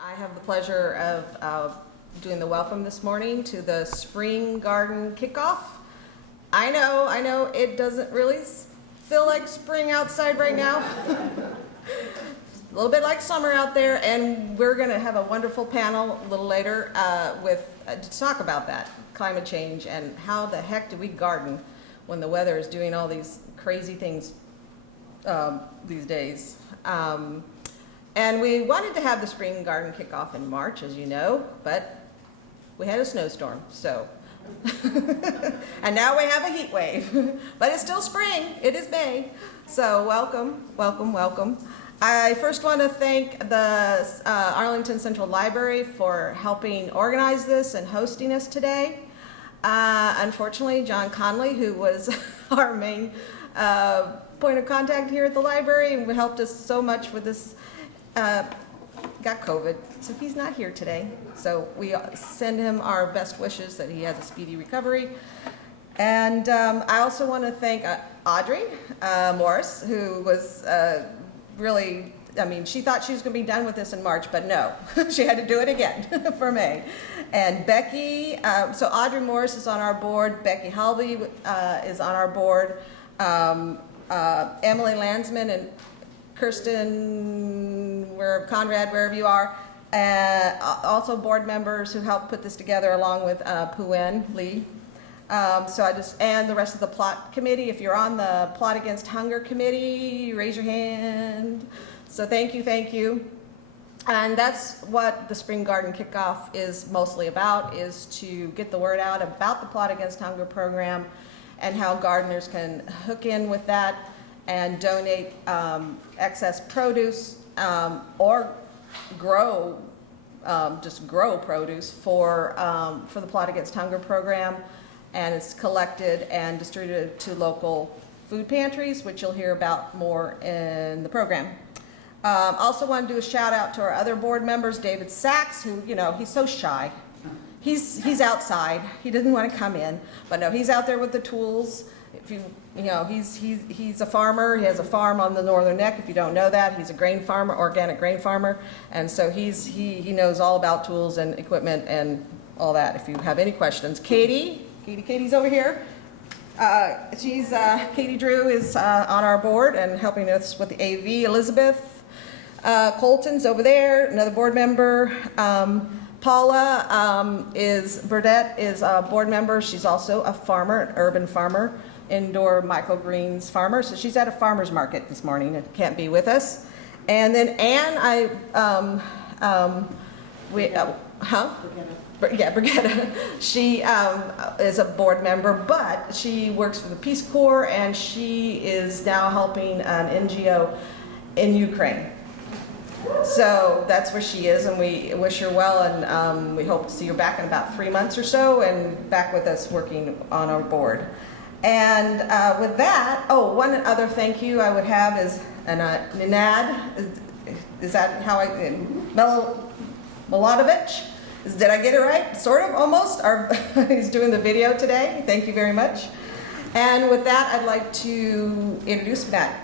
I have the pleasure of doing the welcome this morning to the Spring Garden Kickoff. I know, it doesn't really feel like spring outside right now. A little bit like summer out there, and we're going to have a wonderful panel a little later to talk about that, climate change, and how the heck do we garden when the weather is doing all these crazy things these days. And we wanted to have the Spring Garden Kickoff in March, as you know, but we had a snowstorm, so. And now we have a heat wave, but it's still spring, it is May. So welcome, welcome, welcome. I first want to thank the Arlington Central Library for helping organize this and hosting us today. Unfortunately, John Conley, who was our main point of contact here at the library and helped us so much with this, got COVID, so he's not here today. So we send him our best wishes that he has a speedy recovery. And I also want to thank Audrey Morris, who was really, I mean, she thought she was going to be done with this in March, but no, she had to do it again for May. And Becky, so Audrey Morris is on our board, Becky Halby is on our board, Emily Landsman and Kirsten Conrad, wherever you are, also board members who helped put this together along with Puen Lee. And the rest of the plot committee. If you're on the Plot Against Hunger committee, raise your hand. So thank you. And that's what the Spring Garden Kickoff is mostly about, is to get the word out about the Plot Against Hunger program and how gardeners can hook in with that and donate excess produce or just grow produce for the Plot Against Hunger program. And it's collected and distributed to local food pantries, which you'll hear about more in the program. Also want to do a shout out to our other board members, David Sachs, who, you know, he's so shy. He's outside. He doesn't want to come in, but no, he's out there with the tools. If you know, he's a farmer. He has a farm on the Northern Neck. If you don't know that, he's a grain farmer, organic grain farmer, and so he knows all about tools and equipment and all that. If you have any questions, Katie's over here. Katie Drew is on our board and helping us with the AV. Elizabeth Colton's over there, another board member. Paula Burdette is a board member. She's also a farmer, an urban farmer, indoor microgreens farmer. So she's at a farmer's market this morning and can't be with us. And then Anne, Brigitta. She is a board member, but she works for the Peace Corps, and she is now helping an NGO in Ukraine. So that's where she is, and we wish her well, and we hope to see her back in about 3 months or so, and back with us working on our board. And with that, one other thank you I would have is Ninad. Is that how Miladovich? Did I get it right? Sort of, almost. He's doing the video today. Thank you very much. And with that, I'd like to introduce Matt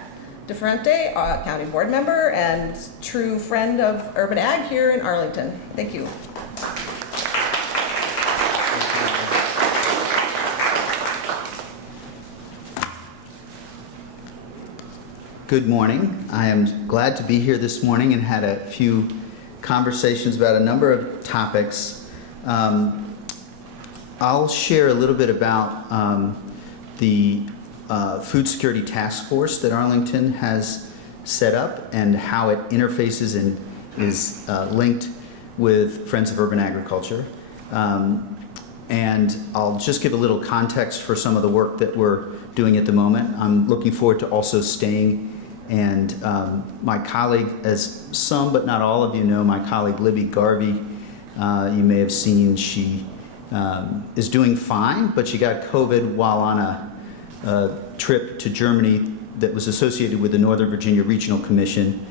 DeFerranti, county board member and true friend of urban ag here in Arlington. Thank you. Good morning. I am glad to be here this morning and had a few conversations about a number of topics. I'll share a little bit about the Food Security Task Force that Arlington has set up and how it interfaces and is linked with Friends of Urban Agriculture. And I'll just give a little context for some of the work that we're doing at the moment. I'm looking forward to also staying, and my colleague, as some but not all of you know, my colleague Libby Garvey, you may have seen, she is doing fine, but she got COVID while on a trip to Germany that was associated with the Northern Virginia Regional Commission,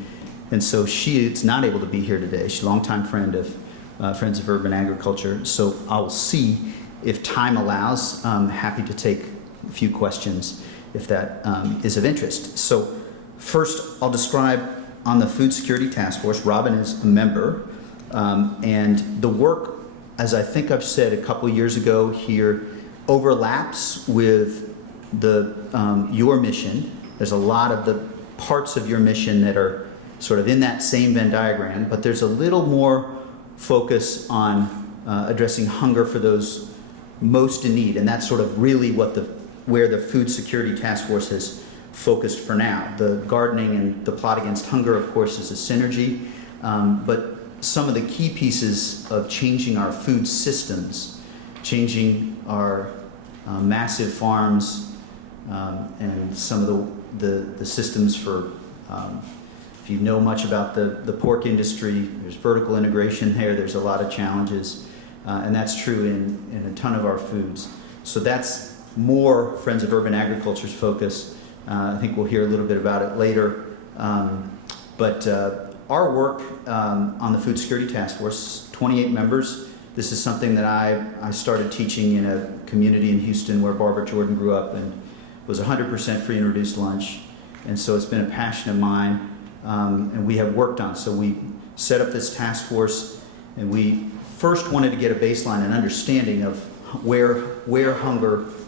and so she is not able to be here today. She's a longtime friend of Friends of Urban Agriculture, so I'll see if time allows. I'm happy to take a few questions if that is of interest. So first, I'll describe on the Food Security Task Force. Robin is a member And the work, as I think I've said a couple years ago here, overlaps with your mission. There's a lot of the parts of your mission that are sort of in that same Venn diagram, but there's a little more focus on addressing hunger for those most in need, and that's sort of really where the Food Security Task Force has focused for now. The gardening and the plot against hunger, of course, is a synergy, but some of the key pieces of changing our food systems, changing our massive farms, and some of the systems for, if you know much about the pork industry, there's vertical integration there, there's a lot of challenges, and that's true in a ton of our foods. So that's more Friends of Urban Agriculture's focus. I think we'll hear a little bit about it later. But our work on the Food Security Task Force, 28 members. This is something that I started teaching in a community in Houston where Barbara Jordan grew up, and was 100% free and reduced lunch. And so it's been a passion of mine, and we have worked on. So we set up this task force, and we first wanted to get a baseline and understanding of where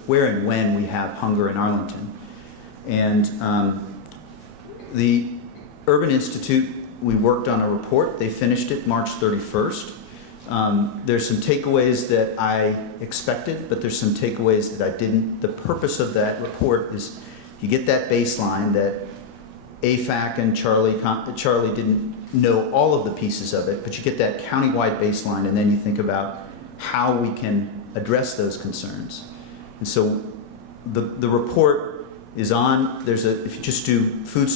and when we have hunger in Arlington. And the Urban Institute, we worked on a report. They finished it March 31st. There's some takeaways that I expected, but there's some takeaways that I didn't. The purpose of that report is you get that baseline that AFAC and Charlie didn't know all of the pieces of it, but you get that countywide baseline, and then you think about how we can address those concerns. And so the report is on, if you just do food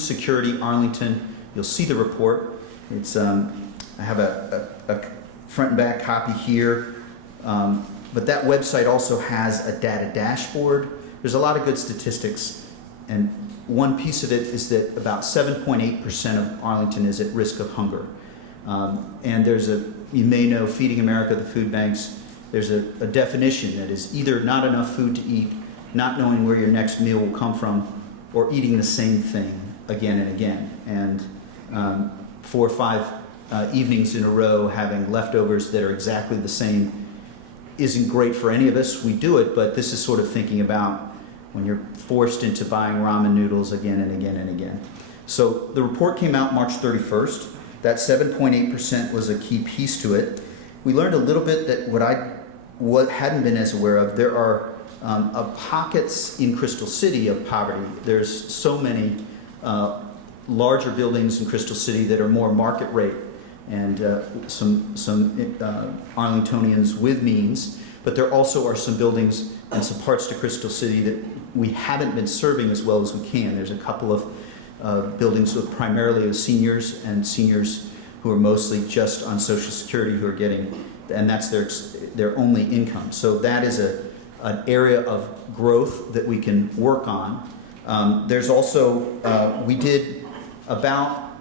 security Arlington, you'll see the report. It's, I have a front and back copy here, but that website also has a data dashboard. There's a lot of good statistics, and one piece of it is that about 7.8% of Arlington is at risk of hunger. And you may know Feeding America, the food banks, there's a definition that is either not enough food to eat, not knowing where your next meal will come from, or eating the same thing again and again. And 4 or 5 evenings in a row having leftovers that are exactly the same isn't great for any of us. We do it, but this is sort of thinking about when you're forced into buying ramen noodles again and again and again. So the report came out March 31st. That 7.8% was a key piece to it. We learned a little bit that what hadn't been as aware of, there are pockets in Crystal City of poverty. There's so many larger buildings in Crystal City that are more market rate, and some Arlingtonians with means, but there also are some buildings and some parts to Crystal City that we haven't been serving as well as we can. There's a couple of buildings with primarily of seniors, and seniors who are mostly just on Social Security who are getting, and that's their only income. So that is an area of growth that we can work on. There's also, we did about,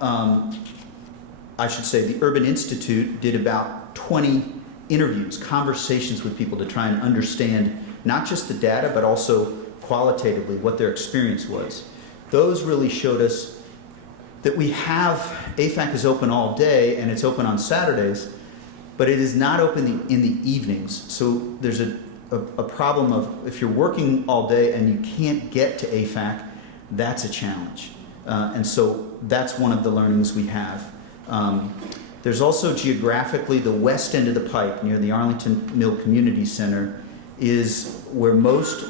I should say, the Urban Institute did about 20 interviews, conversations with people to try and understand not just the data, but also qualitatively what their experience was. Those really showed us that AFAC is open all day, and it's open on Saturdays, but it is not open in the evenings. So there's a problem of, if you're working all day and you can't get to AFAC, that's a challenge. And so that's one of the learnings we have. There's also geographically the west end of the pike near the Arlington Mill Community Center is where much,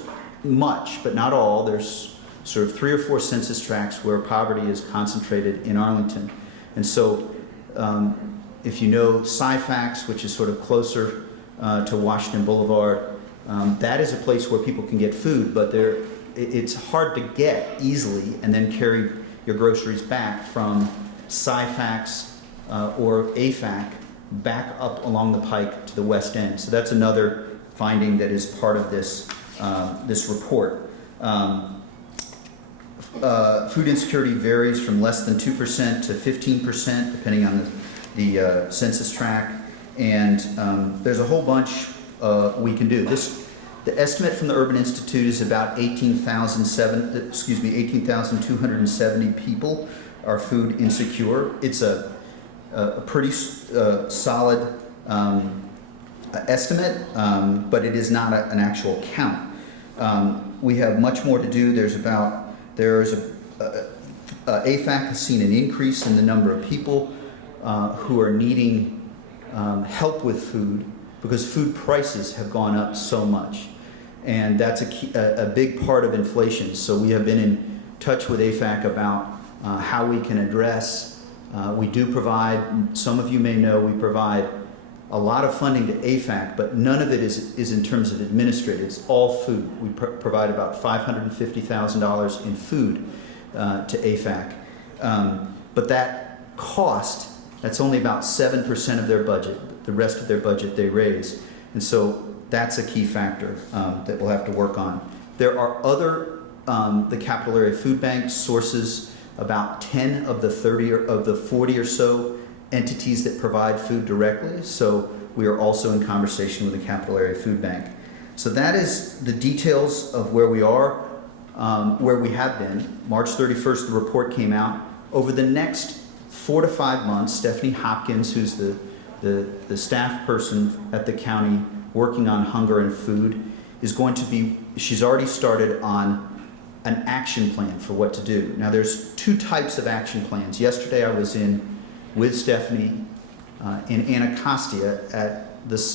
but not all, there's sort of 3 or 4 census tracts where poverty is concentrated in Arlington. And so if you know Syfax, which is sort of closer to Washington Boulevard, that is a place where people can get food, but it's hard to get easily and then carry your groceries back from Syfax or AFAC back up along the pike to the west end. So that's another finding that is part of this report. Food insecurity varies from less than 2% to 15%, depending on the census tract, and there's a whole bunch we can do. The estimate from the Urban Institute is about 18,270 people are food insecure. It's a pretty solid estimate, but it is not an actual count. We have much more to do. AFAC has seen an increase in the number of people who are needing help with food because food prices have gone up so much. And that's a big part of inflation. So we have been in touch with AFAC about how we can address. We do provide, some of you may know, we provide a lot of funding to AFAC, but none of it is in terms of administrative. It's all food. We provide about $550,000 in food to AFAC. But that cost, that's only about 7% of their budget. The rest of their budget they raise. And so that's a key factor that we'll have to work on. There are other, the Capital Area Food Bank sources about 10 of the 30 or of the 40 or so entities that provide food directly. So we are also in conversation with the Capital Area Food Bank. So that is the details of where we are, where we have been. March 31st, the report came out. Over the next 4 to 5 months, Stephanie Hopkins, who's the staff person at the county working on hunger and food, is going to be, she's already started on an action plan for what to do. Now there's 2 types of action plans. Yesterday I was in with Stephanie in Anacostia at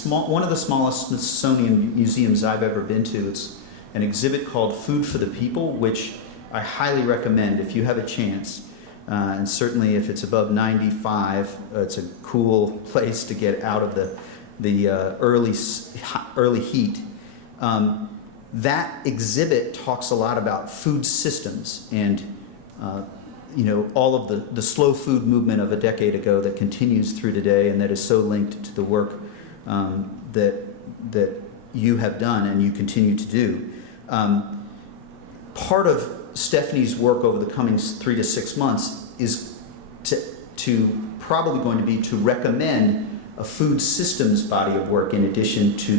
one of the smallest Smithsonian museums I've ever been to. It's an exhibit called Food for the People, which I highly recommend if you have a chance. And certainly if it's above 95, it's a cool place to get out of the early heat. That exhibit talks a lot about food systems and all of the slow food movement of a decade ago that continues through today and that is so linked to the work that you have done and you continue to do. Part of Stephanie's work over the coming 3 to 6 months is probably going to be to recommend a food systems body of work in addition to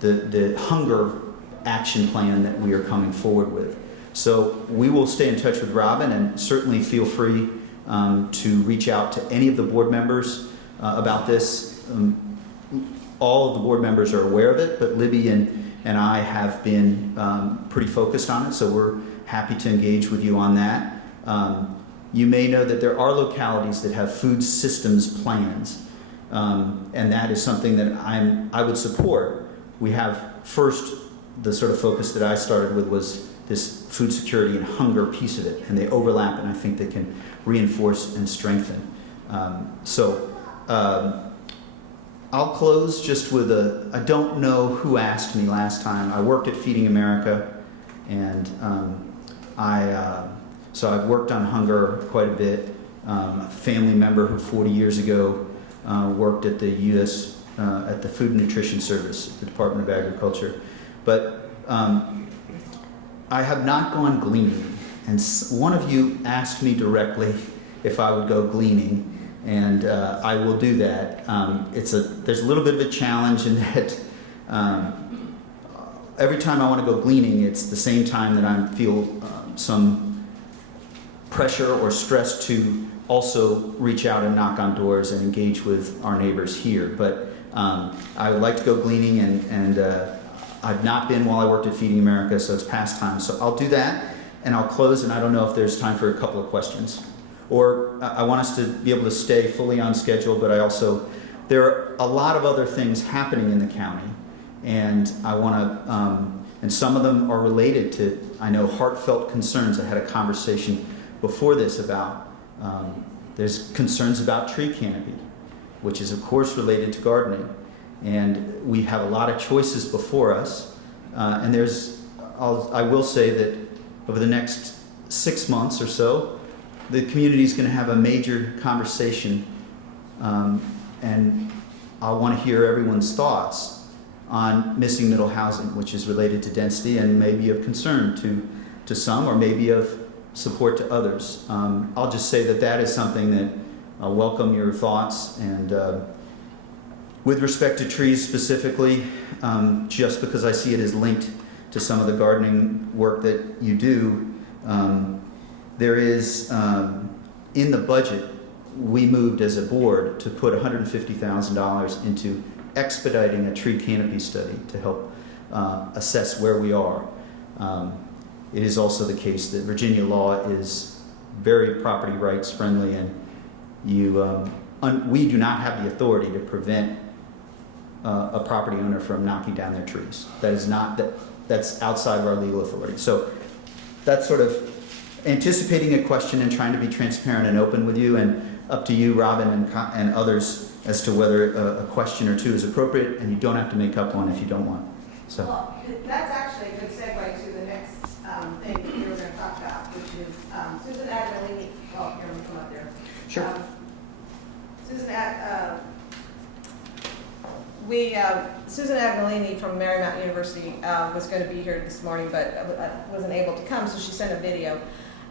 the hunger action plan that we are coming forward with. So we will stay in touch with Robin and certainly feel free to reach out to any of the board members about this. All of the board members are aware of it, but Libby and I have been pretty focused on it, so we're happy to engage with you on that. You may know that there are localities that have food systems plans, and that is something that I would support. We have first, the sort of focus that I started with was this food security and hunger piece of it, and they overlap, and I think they can reinforce and strengthen. I'll close just with I don't know who asked me last time. I worked at Feeding America, and so I've worked on hunger quite a bit. A family member who 40 years ago worked at the at the Food and Nutrition Service, the Department of Agriculture. But I have not gone gleaning, and one of you asked me directly if I would go gleaning, and I will do that. There's a little bit of a challenge in that every time I want to go gleaning, it's the same time that I feel some pressure or stress to also reach out and knock on doors and engage with our neighbors here. But I would like to go gleaning, and I've not been while I worked at Feeding America, so it's past time. So I'll do that, and I'll close, and I don't know if there's time for a couple of questions. Or I want us to be able to stay fully on schedule, but there are a lot of other things happening in the county, and I want to, and some of them are related to, I know, heartfelt concerns. I had a conversation before this about, there's concerns about tree canopy, which is of course related to gardening. And we have a lot of choices before us. And I will say that over the next 6 months or so, the community is going to have a major conversation, and I want to hear everyone's thoughts on missing middle housing, which is related to density and maybe of concern to some, or maybe of support to others. I'll just say that is something that I'll welcome your thoughts. And with respect to trees specifically, just because I see it as linked to some of the gardening work that you do, there is in the budget we moved as a board to put $150,000 into expediting a tree canopy study to help assess where we are. It is also the case that Virginia law is very property rights friendly, and we do not have the authority to prevent a property owner from knocking down their trees. That's outside of our legal authority. So that's sort of anticipating a question and trying to be transparent and open with you, and up to you, Robin, and others as to whether a question or two is appropriate, and you don't have to make up one if you don't want. So. Well, that's actually a good segue to the next thing that we were going to talk about, which is Susan Agolini. Oh, here, let me come up there. Sure. Susan Agolini from Marymount University was going to be here this morning, but wasn't able to come, so she sent a video.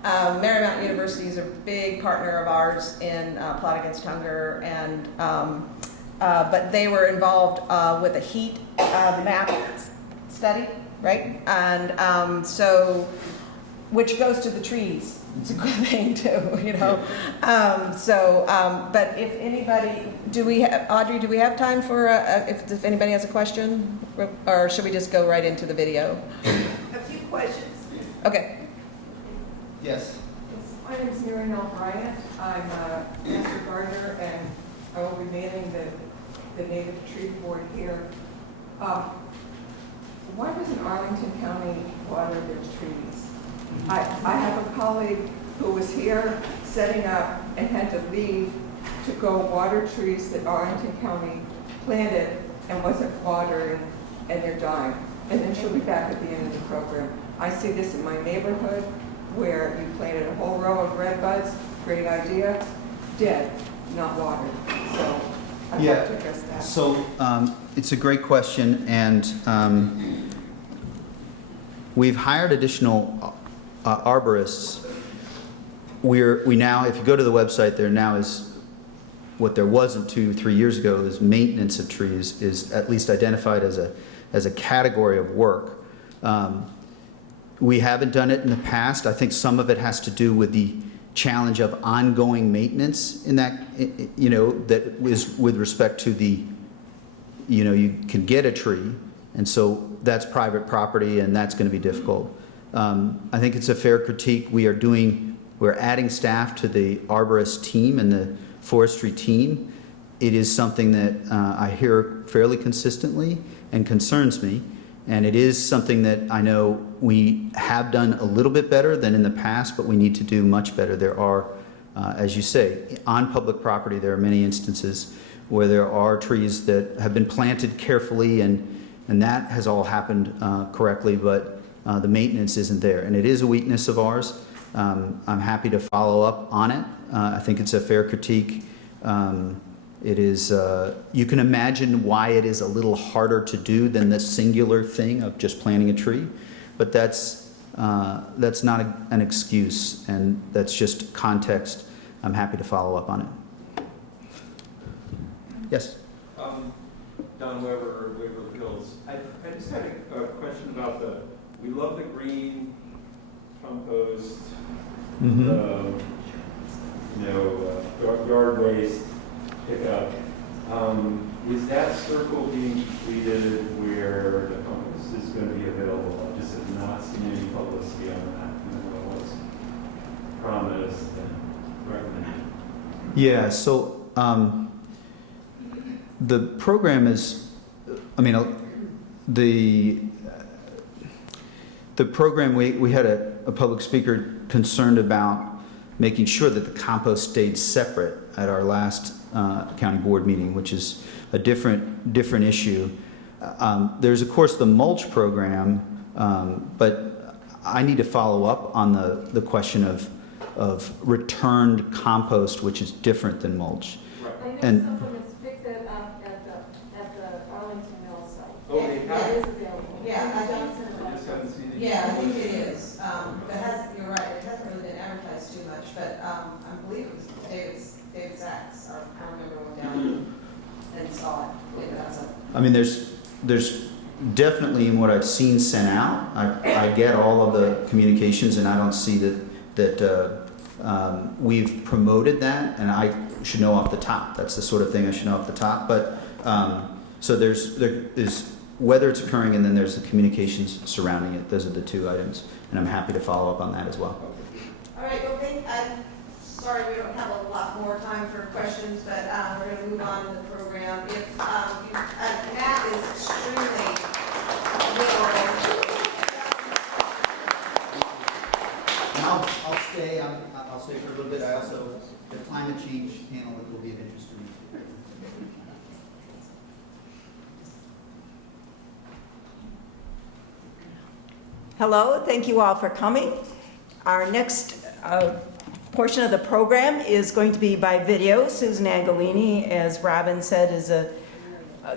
Marymount University is a big partner of ours in Plot Against Hunger, and but they were involved with a heat map study, right? And so, which goes to the trees. It's a good thing too, you know. But if anybody, Audrey, do we have time for if anybody has a question, or should we just go right into the video? A few questions. Okay. Yes. My name is Mary Nell Bryant. I'm a master gardener, and I will be manning the native tree board here. Why doesn't Arlington County water their trees? I have a colleague who was here setting up and had to leave to go water trees that Arlington County planted and wasn't watering, and they're dying. And then she'll be back at the end of the program. I see this in my neighborhood where you planted a whole row of red buds, great idea, dead, not watered. So I'd like to address that. So it's a great question, and we've hired additional arborists. We now, if you go to the website, there now is what there wasn't 2-3 years ago is maintenance of trees is at least identified as a category of work. We haven't done it in the past. I think some of it has to do with the challenge of ongoing maintenance in that, you know, that is with respect to the, you know, you can get a tree, and so that's private property, and that's going to be difficult. I think it's a fair critique. We're adding staff to the arborist team and the forestry team. It is something that I hear fairly consistently and concerns me. And it is something that I know we have done a little bit better than in the past, but we need to do much better. There are, as you say, on public property, there are many instances where there are trees that have been planted carefully, and that has all happened correctly, but the maintenance isn't there. And it is a weakness of ours. I'm happy to follow up on it. I think it's a fair critique. It is, you can imagine why it is a little harder to do than the singular thing of just planting a tree, but that's not an excuse, and that's just context. I'm happy to follow up on it. Yes? Don Weber, Waverly Hills. I just had a question about we love the green compost, yard waste pickup. Is that circle being completed where the compost is going to be available? I just have not seen any publicity on that. What's promised and recommended? Yeah, so the program is, the program, we had a public speaker concerned about making sure that the compost stayed separate at our last county board meeting, which is a different issue. There's of course the mulch program, but I need to follow up on the question of returned compost, which is different than mulch. Right. I know And- someone has picked it up at the Arlington Mill site. Oh, they have It it? is available. Yeah, I think- Johnson I just haven't seen it. Yeah, I think it is. You're right, it hasn't really been advertised too much, but I believe it was David Sachs. I remember going down and saw it. I believe that's a There's definitely, in what I've seen sent out, I get all of the communications, and I don't see that We've promoted that, and I should know off the top. That's the sort of thing I should know off the top. But so there is whether it's occurring, and then there's the communications surrounding it. Those are the two items, and I'm happy to follow up on that as well. All right, well, I'm sorry we don't have a lot more time for questions, but we're going to move on to the program. If Matt is extremely available. And I'll stay. I'll stay for a little bit. I also the climate change panel that will be of interest to me. Hello, thank you all for coming. Our next portion of the program is going to be by video. Susan Agolini, as Robin said, is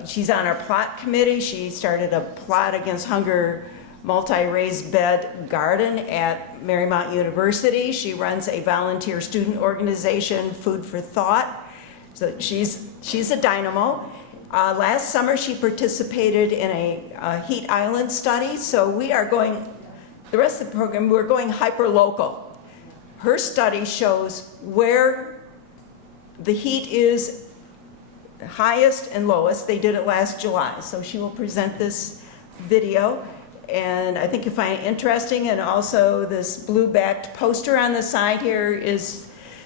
she's on our plot committee. She started a plot against hunger multi-raised bed garden at Marymount University. She runs a volunteer student organization, Food for Thought. So she's a dynamo. Last summer, she participated in a heat island study. So we are going, the rest of the program, we're going hyper-local. Her study shows where the heat is highest and lowest. They did it last July. So she will present this video. And I think you'll find it interesting. And also this blue-backed poster on the side here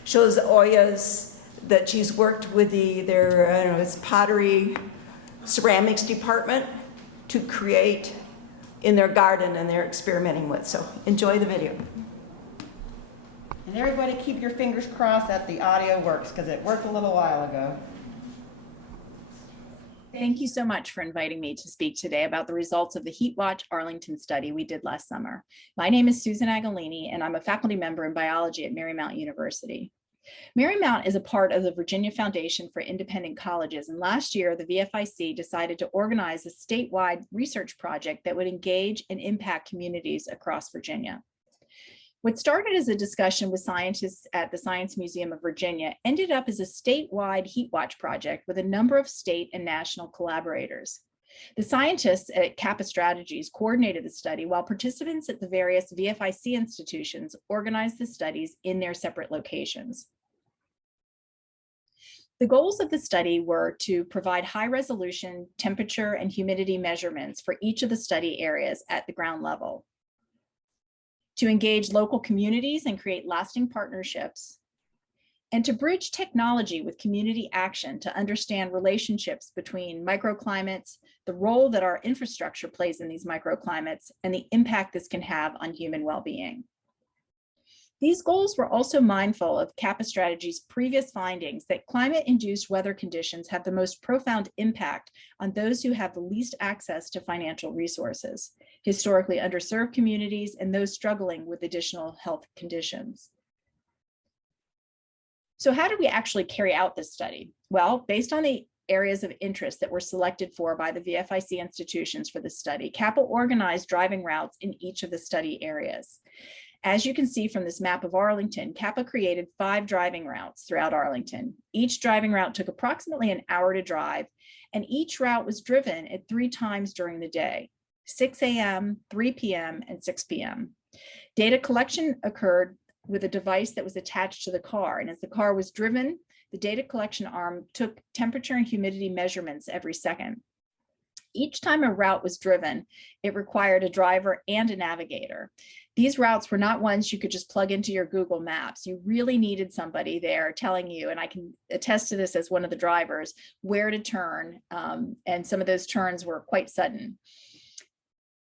shows Oya's that she's worked with their I don't know, it's pottery ceramics department to create in their garden, and they're experimenting with. So enjoy the video. And everybody keep your fingers crossed that the audio works, because it worked a little while ago. Thank you so much for inviting me to speak today about the results of the Heat Watch Arlington study we did last summer. My name is Susan Agolini, and I'm a faculty member in biology at Marymount University. Marymount is a part of the Virginia Foundation for Independent Colleges, and last year the VFIC decided to organize a statewide research project that would engage and impact communities across Virginia. What started as a discussion with scientists at the Science Museum of Virginia ended up as a statewide heat watch project with a number of state and national collaborators. The scientists at Kappa Strategies coordinated the study, while participants at the various VFIC institutions organized the studies in their separate locations. The goals of the study were to provide high-resolution temperature and humidity measurements for each of the study areas at the ground level, to engage local communities and create lasting partnerships, and to bridge technology with community action to understand relationships between microclimates, the role that our infrastructure plays in these microclimates, and the impact this can have on human well-being. These goals were also mindful of Kappa Strategies' previous findings that climate-induced weather conditions have the most profound impact on those who have the least access to financial resources, historically underserved communities, and those struggling with additional health conditions. So how did we actually carry out this study? Well, based on the areas of interest that were selected for by the VFIC institutions for the study, Kappa organized driving routes in each of the study areas. As you can see from this map of Arlington, Kappa created 5 driving routes throughout Arlington. Each driving route took approximately an hour to drive, and each route was driven at 3 times during the day, 6 a.m., 3 p.m., and 6 p.m. Data collection occurred with a device that was attached to the car, and as the car was driven, the data collection arm took temperature and humidity measurements every second. Each time a route was driven, it required a driver and a navigator. These routes were not ones you could just plug into your Google Maps. You really needed somebody there telling you, and I can attest to this as one of the drivers, where to turn, and some of those turns were quite sudden.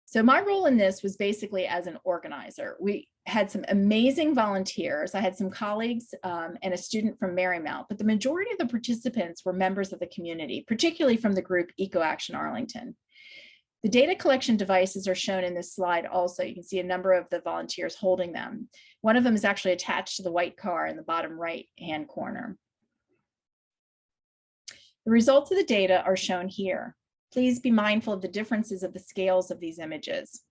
So my role in this was basically as an organizer. We had some amazing volunteers. I had some colleagues and a student from Marymount, but the majority of the participants were members of the community, particularly from the group Eco Action Arlington. The data collection devices are shown in this slide also. You can see a number of the volunteers holding them. One of them is actually attached to the white car in the bottom right-hand corner. The results of the data are shown here. Please be mindful of the differences of the scales of these images.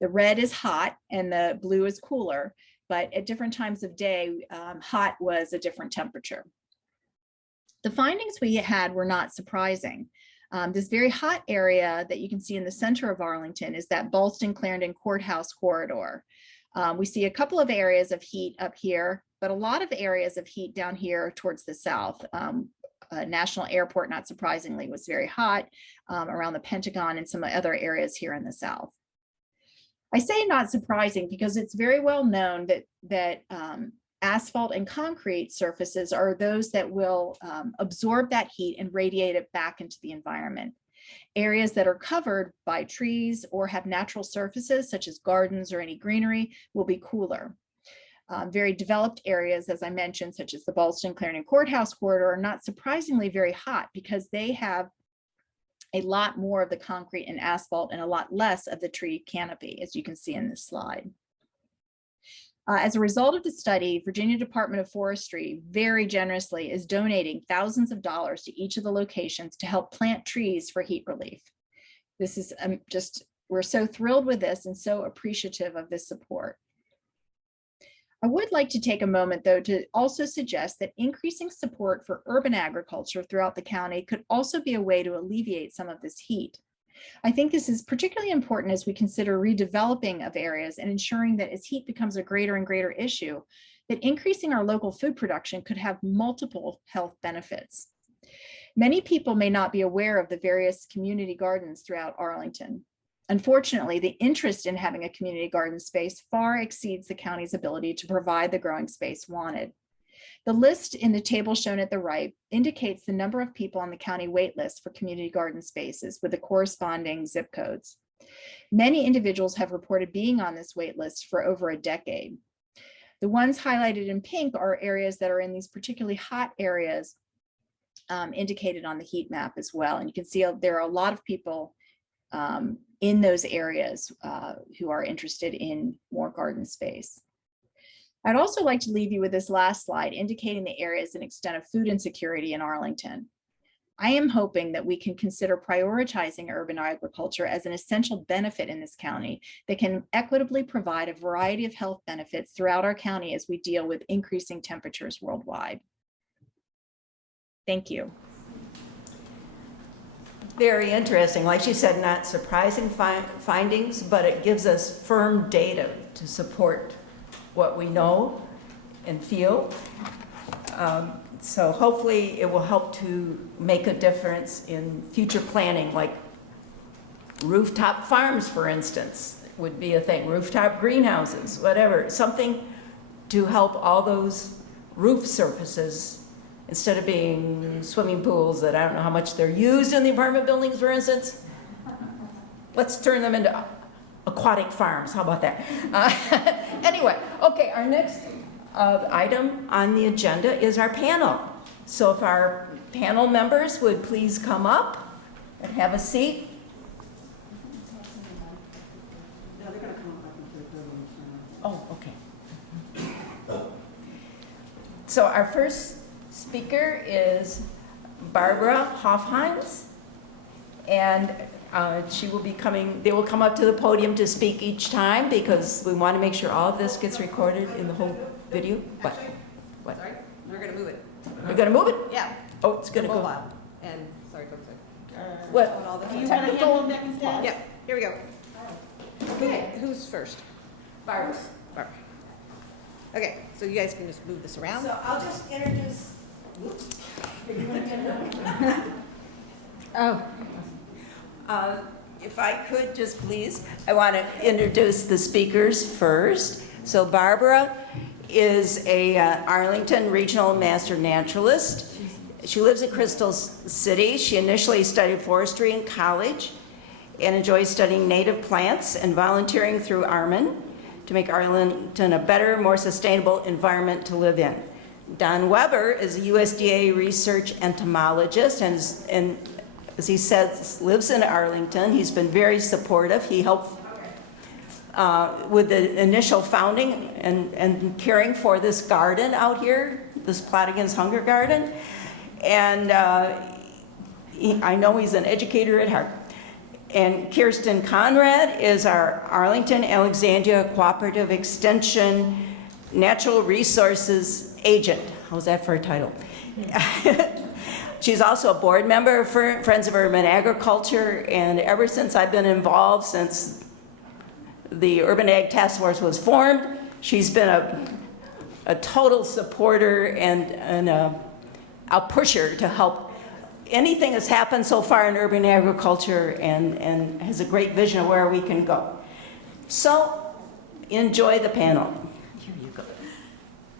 The red is hot and the blue is cooler, but at different times of day, hot was a different temperature. The findings we had were not surprising. This very hot area that you can see in the center of Arlington is that Ballston-Clarendon Courthouse corridor. We see a couple of areas of heat up here but a lot of areas of heat down here towards the south. National Airport, not surprisingly, was very hot around the Pentagon and some other areas here in the south. I say not surprising because it's very well known that asphalt and concrete surfaces are those that will absorb that heat and radiate it back into the environment. Areas that are covered by trees or have natural surfaces such as gardens or any greenery will be cooler. Very developed areas, as I mentioned, such as the Ballston-Clarendon Courthouse corridor, are not surprisingly very hot because they have a lot more of the concrete and asphalt and a lot less of the tree canopy, as you can see in this slide. As a result of the study, Virginia Department of Forestry very generously is donating thousands of dollars to each of the locations to help plant trees for heat relief. This is we're so thrilled with this and so appreciative of this support. I would like to take a moment, though, to also suggest that increasing support for urban agriculture throughout the county could also be a way to alleviate some of this heat. I think this is particularly important as we consider redeveloping of areas and ensuring that as heat becomes a greater and greater issue, that increasing our local food production could have multiple health benefits. Many people may not be aware of the various community gardens throughout Arlington. Unfortunately, the interest in having a community garden space far exceeds the county's ability to provide the growing space wanted. The list in the table shown at the right indicates the number of people on the county wait list for community garden spaces with the corresponding zip codes. Many individuals have reported being on this wait list for over a decade. The ones highlighted in pink are areas that are in these particularly hot areas indicated on the heat map as well. And you can see there are a lot of people in those areas who are interested in more garden space. I'd also like to leave you with this last slide indicating the areas and extent of food insecurity in Arlington. I am hoping that we can consider prioritizing urban agriculture as an essential benefit in this county that can equitably provide a variety of health benefits throughout our county as we deal with increasing temperatures worldwide. Thank you. Very interesting. Like she said, not surprising findings, but it gives us firm data to support what we know and feel. So hopefully it will help to make a difference in future planning, like rooftop farms, for instance, would be a thing. Rooftop greenhouses, whatever. Something to help all those roof surfaces, instead of being swimming pools that I don't know how much they're used in the apartment buildings, for instance. Let's turn them into aquatic farms. How about that? Anyway, okay, our next item on the agenda is our panel. So if our panel members would please come up and have a seat. Oh, okay. So our first speaker is Barbara Hoffheins, and she will be coming, they will come up to the podium to speak each time because we want to make sure all of this gets recorded in the whole video. What? What? Sorry, we're gonna move it. We're going to move it? Yeah. Oh, it's going to go. Mobile. And, sorry folks. What? All this. You want to handle that instead? Yep, here we go. Okay, who's first? Barbara. Barbara. Okay, so you guys can just move this around. So I'll just introduce, whoops. Oh. If I could just please, I want to introduce the speakers first. So Barbara is a Arlington Regional Master Naturalist. She lives in Crystal City. She initially studied forestry in college and enjoys studying native plants and volunteering through Armin to make Arlington a better, more sustainable environment to live in. Don Weber is a USDA Research Entomologist and as he says, lives in Arlington. He's been very supportive. He helped with the initial founding and caring for this garden out here, this Plot Against Hunger garden. And I know he's an educator at heart. And Kirsten Conrad is our Arlington Alexandria Cooperative Extension Natural Resources Agent. How's that for a title? She's also a board member for Friends of Urban Agriculture, and ever since I've been involved, since the Urban Ag Task Force was formed, she's been a a total supporter and a pusher to help anything that's happened so far in urban agriculture and has a great vision of where we can go. So enjoy the panel. Here you go.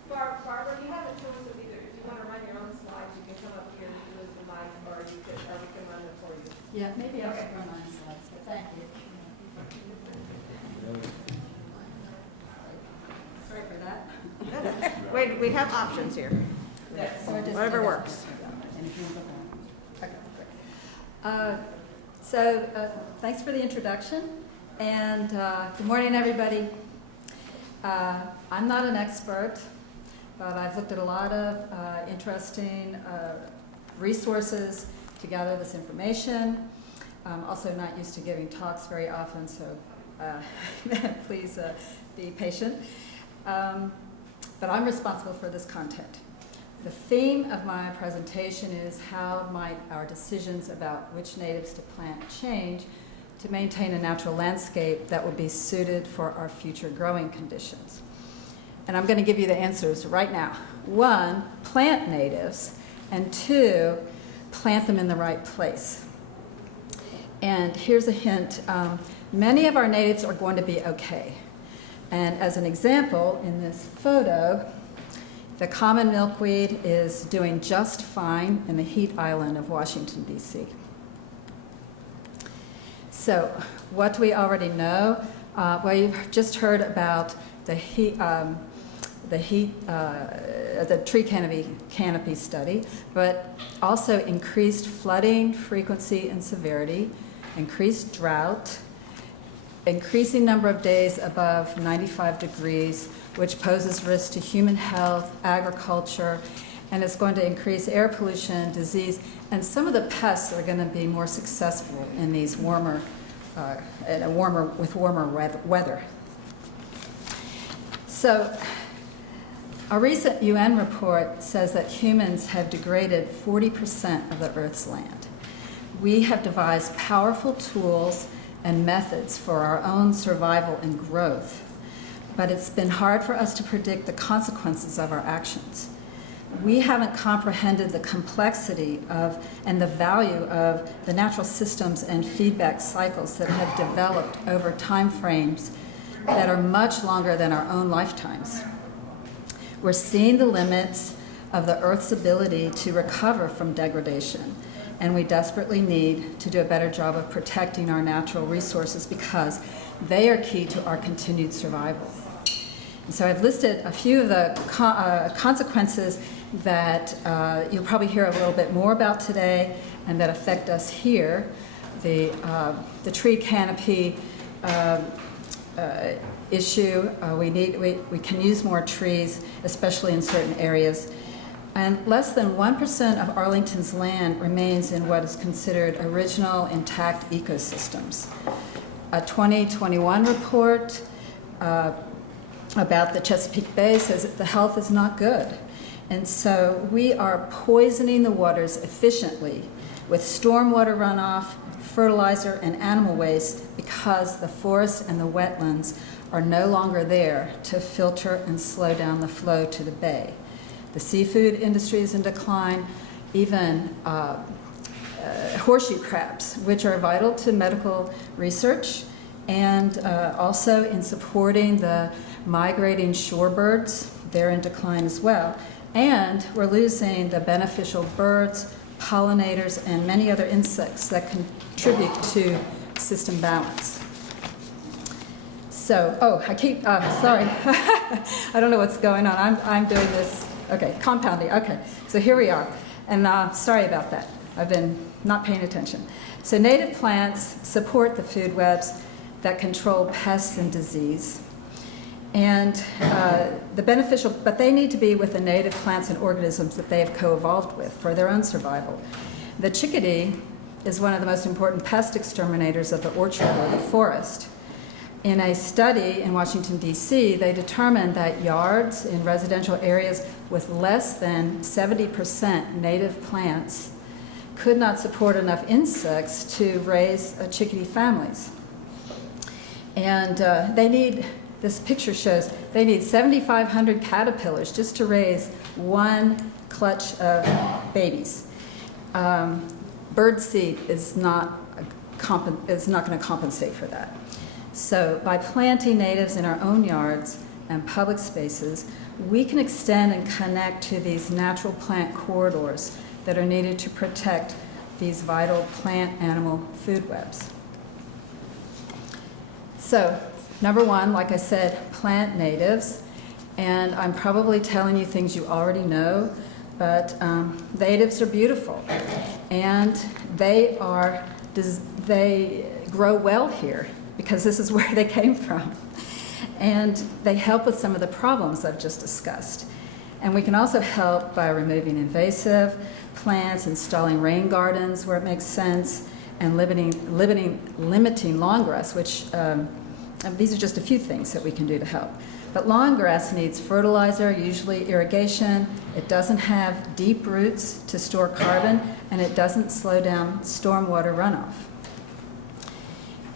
Barbara, you have a choice of either, if you want to run your own slides, you can come up here and use the mic, or we can run it for you. Yeah, maybe I should run my slides, but thank you. Sorry for that. Wait, we have options here. So I just Whatever did that. works. And if you want to go back. Okay, great. Thanks for the introduction, and good morning, everybody. I'm not an expert, but I've looked at a lot of interesting resources to gather this information. I'm also not used to giving talks very often, so please be patient. But I'm responsible for this content. The theme of my presentation is how might our decisions about which natives to plant change to maintain a natural landscape that will be suited for our future growing conditions. And I'm going to give you the answers right now. 1, plant natives, and 2, plant them in the right place. And here's a hint. Many of our natives are going to be okay. And as an example, in this photo, the common milkweed is doing just fine in the heat island of Washington, D.C. So what do we already know? Well, you've just heard about the tree canopy study, but also increased flooding frequency and severity, increased drought, increasing number of days above 95 degrees, which poses risk to human health, agriculture, and it's going to increase air pollution, disease, and some of the pests are going to be more successful in these warmer weather. So, a recent UN report says that humans have degraded 40% of the Earth's land. We have devised powerful tools and methods for our own survival and growth, but it's been hard for us to predict the consequences of our actions. We haven't comprehended the complexity of and the value of the natural systems and feedback cycles that have developed over time frames that are much longer than our own lifetimes. We're seeing the limits of the Earth's ability to recover from degradation, and we desperately need to do a better job of protecting our natural resources because they are key to our continued survival. And so I've listed a few of the consequences that you'll probably hear a little bit more about today and that affect us here. The tree canopy issue, we can use more trees, especially in certain areas. And less than 1% of Arlington's land remains in what is considered original intact ecosystems. A 2021 report about the Chesapeake Bay says that the health is not good. And so we are poisoning the waters efficiently with stormwater runoff, fertilizer, and animal waste because the forests and the wetlands are no longer there to filter and slow down the flow to the bay. The seafood industry is in decline, even horseshoe crabs, which are vital to medical research, and also in supporting the migrating shorebirds. They're in decline as well. And we're losing the beneficial birds, pollinators, and many other insects that contribute to system balance. So, sorry. I don't know what's going on. I'm doing this. Okay, compounding. Okay, so here we are. And sorry about that. I've been not paying attention. So native plants support the food webs that control pests and disease. And but they need to be with the native plants and organisms that they have co-evolved with for their own survival. The chickadee is one of the most important pest exterminators of the orchard or the forest. In a study in Washington, D.C., they determined that yards in residential areas with less than 70% native plants could not support enough insects to raise chickadee families. And they need this picture shows they need 7,500 caterpillars just to raise one clutch of babies. Bird seed is not going to compensate for that. So by planting natives in our own yards and public spaces, we can extend and connect to these natural plant corridors that are needed to protect these vital plant-animal food webs. So, number one, like I said, plant natives. And I'm probably telling you things you already know, but natives are beautiful. And they grow well here because this is where they came from. And they help with some of the problems I've just discussed. And we can also help by removing invasive plants, installing rain gardens where it makes sense, and limiting lawn grass, which these are just a few things that we can do to help. But lawn grass needs fertilizer, usually irrigation. It doesn't have deep roots to store carbon, and it doesn't slow down stormwater runoff.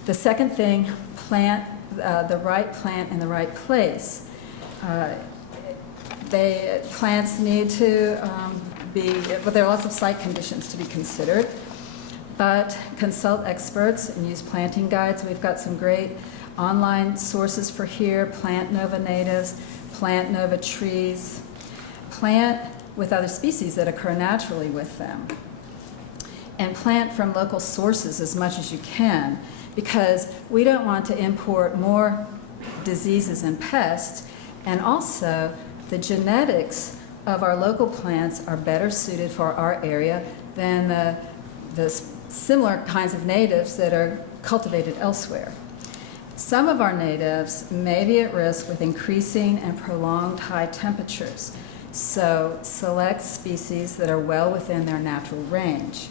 The second thing, plant the right plant in the right place. Plants need to there are lots of site conditions to be considered, but consult experts and use planting guides. We've got some great online sources for here: Plant Nova natives, Plant Nova trees. Plant with other species that occur naturally with them. And plant from local sources as much as you can, because we don't want to import more diseases and pests. And also, the genetics of our local plants are better suited for our area than the similar kinds of natives that are cultivated elsewhere. Some of our natives may be at risk with increasing and prolonged high temperatures, so select species that are well within their natural range.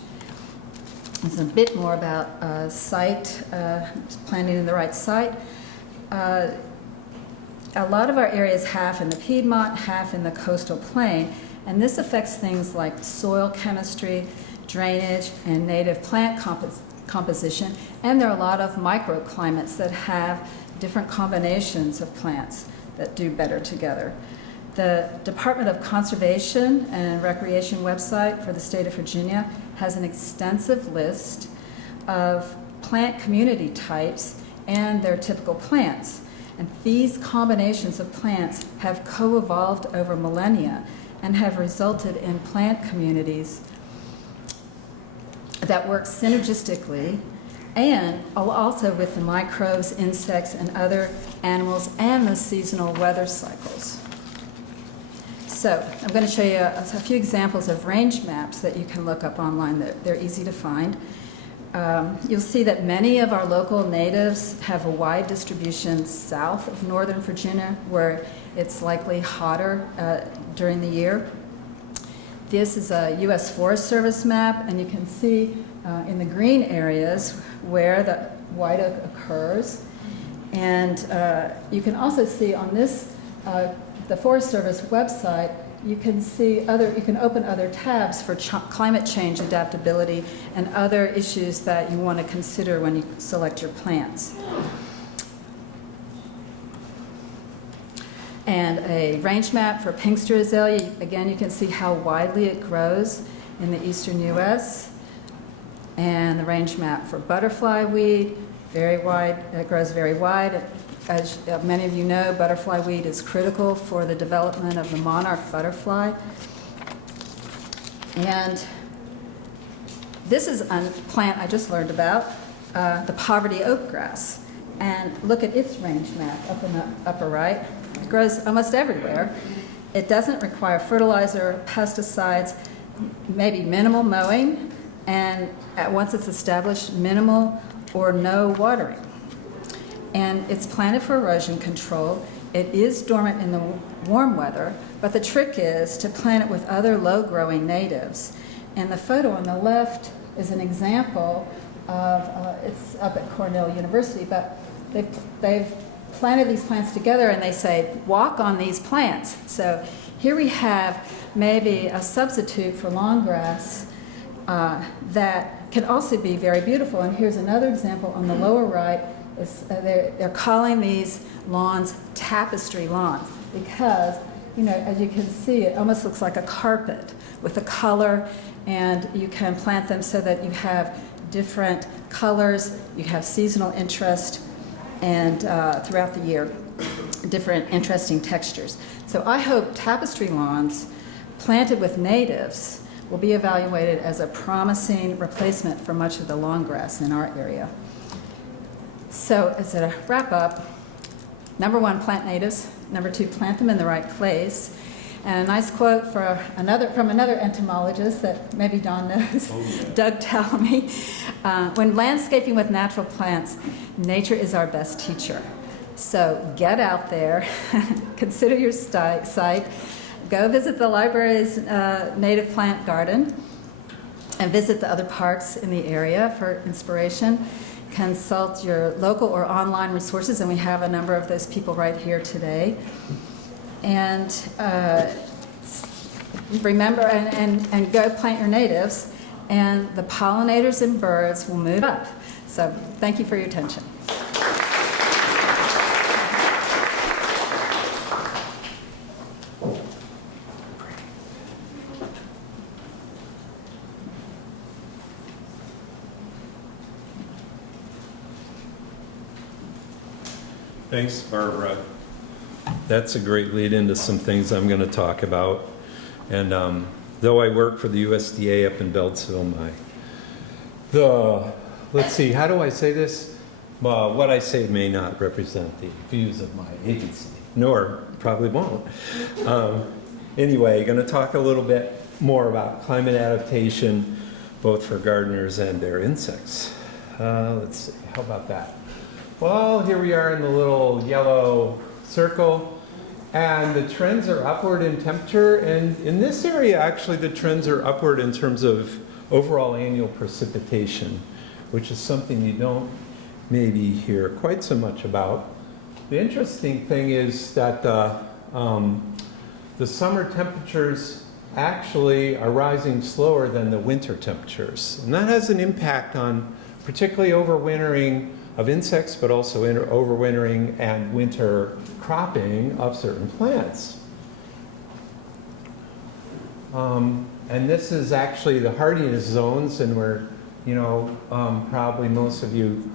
There's a bit more about planting in the right site. A lot of our area is half in the Piedmont, half in the coastal plain, and this affects things like soil chemistry, drainage, and native plant composition, and there are a lot of microclimates that have different combinations of plants that do better together. The Department of Conservation and Recreation website for the state of Virginia has an extensive list of plant community types and their typical plants. And these combinations of plants have co-evolved over millennia and have resulted in plant communities that work synergistically and also with the microbes, insects, and other animals and the seasonal weather cycles. So I'm going to show you a few examples of range maps that you can look up online. They're easy to find. You'll see that many of our local natives have a wide distribution south of Northern Virginia, where it's likely hotter during the year. This is a U.S. Forest Service map, and you can see in the green areas where the white oak occurs. And you can also see on this, the Forest Service website, you can open other tabs for climate change adaptability and other issues that you want to consider when you select your plants. And a range map for Pinkster azalea. Again, you can see how widely it grows in the eastern U.S. And the range map for butterfly weed, very wide, it grows very wide. As many of you know, butterfly weed is critical for the development of the monarch butterfly. And this is a plant I just learned about, the poverty oak grass. And look at its range map up in the upper right. It grows almost everywhere. It doesn't require fertilizer, pesticides, maybe minimal mowing, and once it's established, minimal or no watering. And it's planted for erosion control. It is dormant in the warm weather, but the trick is to plant it with other low-growing natives. And the photo on the left is an example of, it's up at Cornell University, but they've planted these plants together and they say, walk on these plants. So here we have maybe a substitute for lawn grass that can also be very beautiful. And here's another example on the lower right. They're calling these lawns tapestry lawns because, you know, as you can see, it almost looks like a carpet with the color, and you can plant them so that you have different colors, you have seasonal interest, and throughout the year, different interesting textures. So I hope tapestry lawns planted with natives will be evaluated as a promising replacement for much of the lawn grass in our area. So as a wrap up, number one, plant natives. Number two, plant them in the right place. And a nice quote from another entomologist that maybe Don knows, Doug Tallamy. When landscaping with natural plants, nature is our best teacher. So get out there, consider your site, go visit the library's native plant garden, and visit the other parks in the area for inspiration. Consult your local or online resources, and we have a number of those people right here today. And remember, and go plant your natives, and the pollinators and birds will move up. So thank you for your attention. Thanks, Barbara. That's a great lead into some things I'm going to talk about. And though I work for the USDA up in Beltsville, let's see, how do I say this? Well, what I say may not represent the views of my agency, nor probably won't. Anyway, going to talk a little bit more about climate adaptation, both for gardeners and their insects. Let's see, how about that? Well, here we are in the little yellow circle, and the trends are upward in temperature, and in this area, actually, the trends are upward in terms of overall annual precipitation, which is something you don't maybe hear quite so much about. The interesting thing is that the summer temperatures actually are rising slower than the winter temperatures, and that has an impact on particularly overwintering of insects, but also overwintering and winter cropping of certain plants. And this is actually the hardiness zones, and we're, you know, probably most of you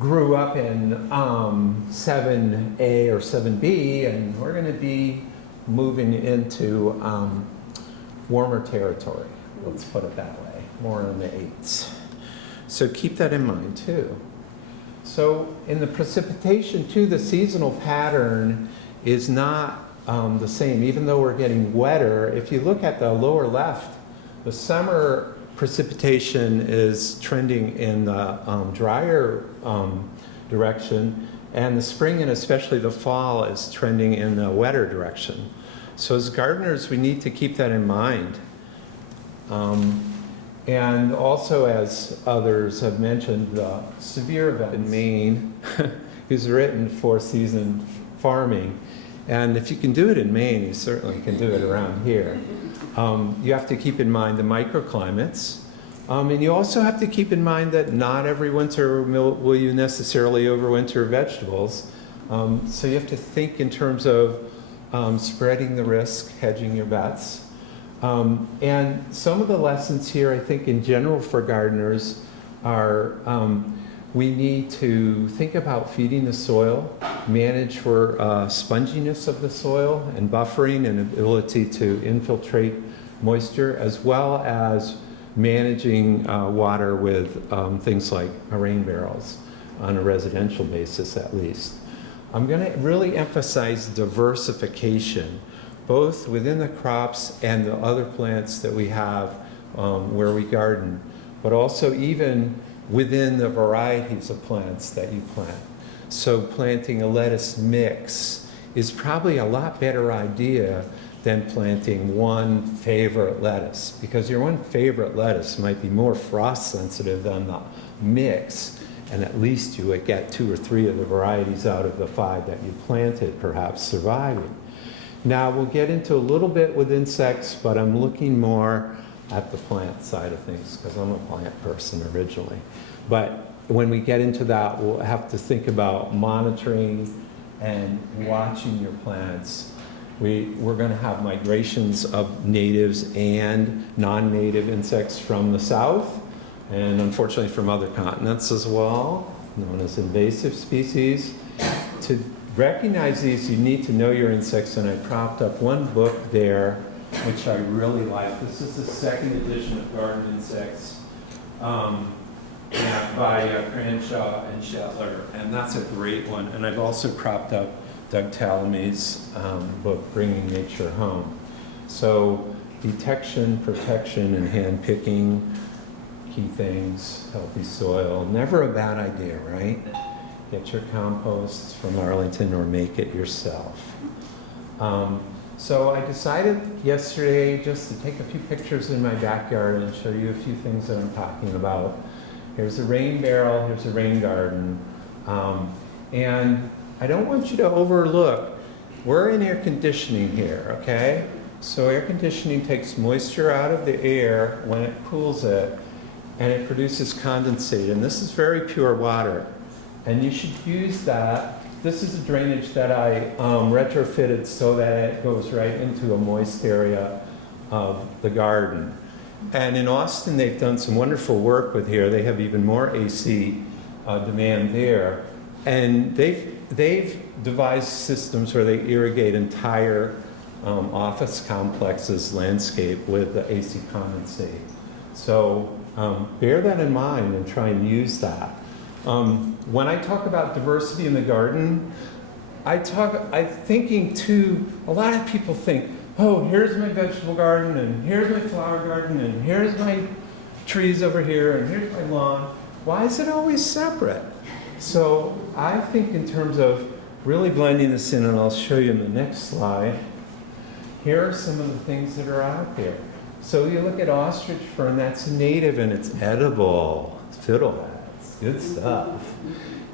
grew up in 7A or 7B, and we're going to be moving into warmer territory, let's put it that way, more in the 8s. So keep that in mind too. So in the precipitation too, the seasonal pattern is not the same, even though we're getting wetter. If you look at the lower left, the summer precipitation is trending in the drier direction, and the spring and especially the fall is trending in the wetter direction. So as gardeners, we need to keep that in mind. And also, as others have mentioned, the severe event in Maine is written for season farming. And if you can do it in Maine, you certainly can do it around here. You have to keep in mind the microclimates. And you also have to keep in mind that not every winter will you necessarily overwinter vegetables. So you have to think in terms of spreading the risk, hedging your bets. And some of the lessons here, I think, in general for gardeners are we need to think about feeding the soil, manage for sponginess of the soil and buffering and ability to infiltrate moisture, as well as managing water with things like rain barrels on a residential basis at least. I'm going to really emphasize diversification, both within the crops and the other plants that we have where we garden, but also even within the varieties of plants that you plant. So planting a lettuce mix is probably a lot better idea than planting one favorite lettuce, because your one favorite lettuce might be more frost sensitive than the mix, and at least you would get 2 or 3 of the varieties out of the 5 that you planted perhaps surviving. Now we'll get into a little bit with insects, but I'm looking more at the plant side of things because I'm a plant person originally. But when we get into that, we'll have to think about monitoring and watching your plants. We're going to have migrations of natives and non-native insects from the south, and unfortunately from other continents as well, known as invasive species. To recognize these, you need to know your insects, and I propped up one book there, which I really like. This is the second edition of Garden Insects by Cranshaw and Shetler, and that's a great one. And I've also propped up Doug Talamy's book, Bringing Nature Home. So detection, protection, and hand picking, key things, healthy soil, never a bad idea, right? Get your composts from Arlington or make it yourself. So I decided yesterday just to take a few pictures in my backyard and show you a few things that I'm talking about. Here's a rain barrel, here's a rain garden. And I don't want you to overlook, we're in air conditioning here, okay? So air conditioning takes moisture out of the air when it cools it, and it produces condensate. And this is very pure water. And you should use that. This is a drainage that I retrofitted so that it goes right into a moist area of the garden. And in Austin, they've done some wonderful work with here. They have even more AC demand there. And they've devised systems where they irrigate entire office complexes landscape with the AC condensate. So bear that in mind and try and use that. When I talk about diversity in the garden, I'm thinking too, a lot of people think, oh, here's my vegetable garden, and here's my flower garden, and here's my trees over here, and here's my lawn. Why is it always separate? So I think in terms of really blending this in, and I'll show you in the next slide, here are some of the things that are out there. So you look at ostrich fern, that's native and it's edible. It's fiddleheads, good stuff.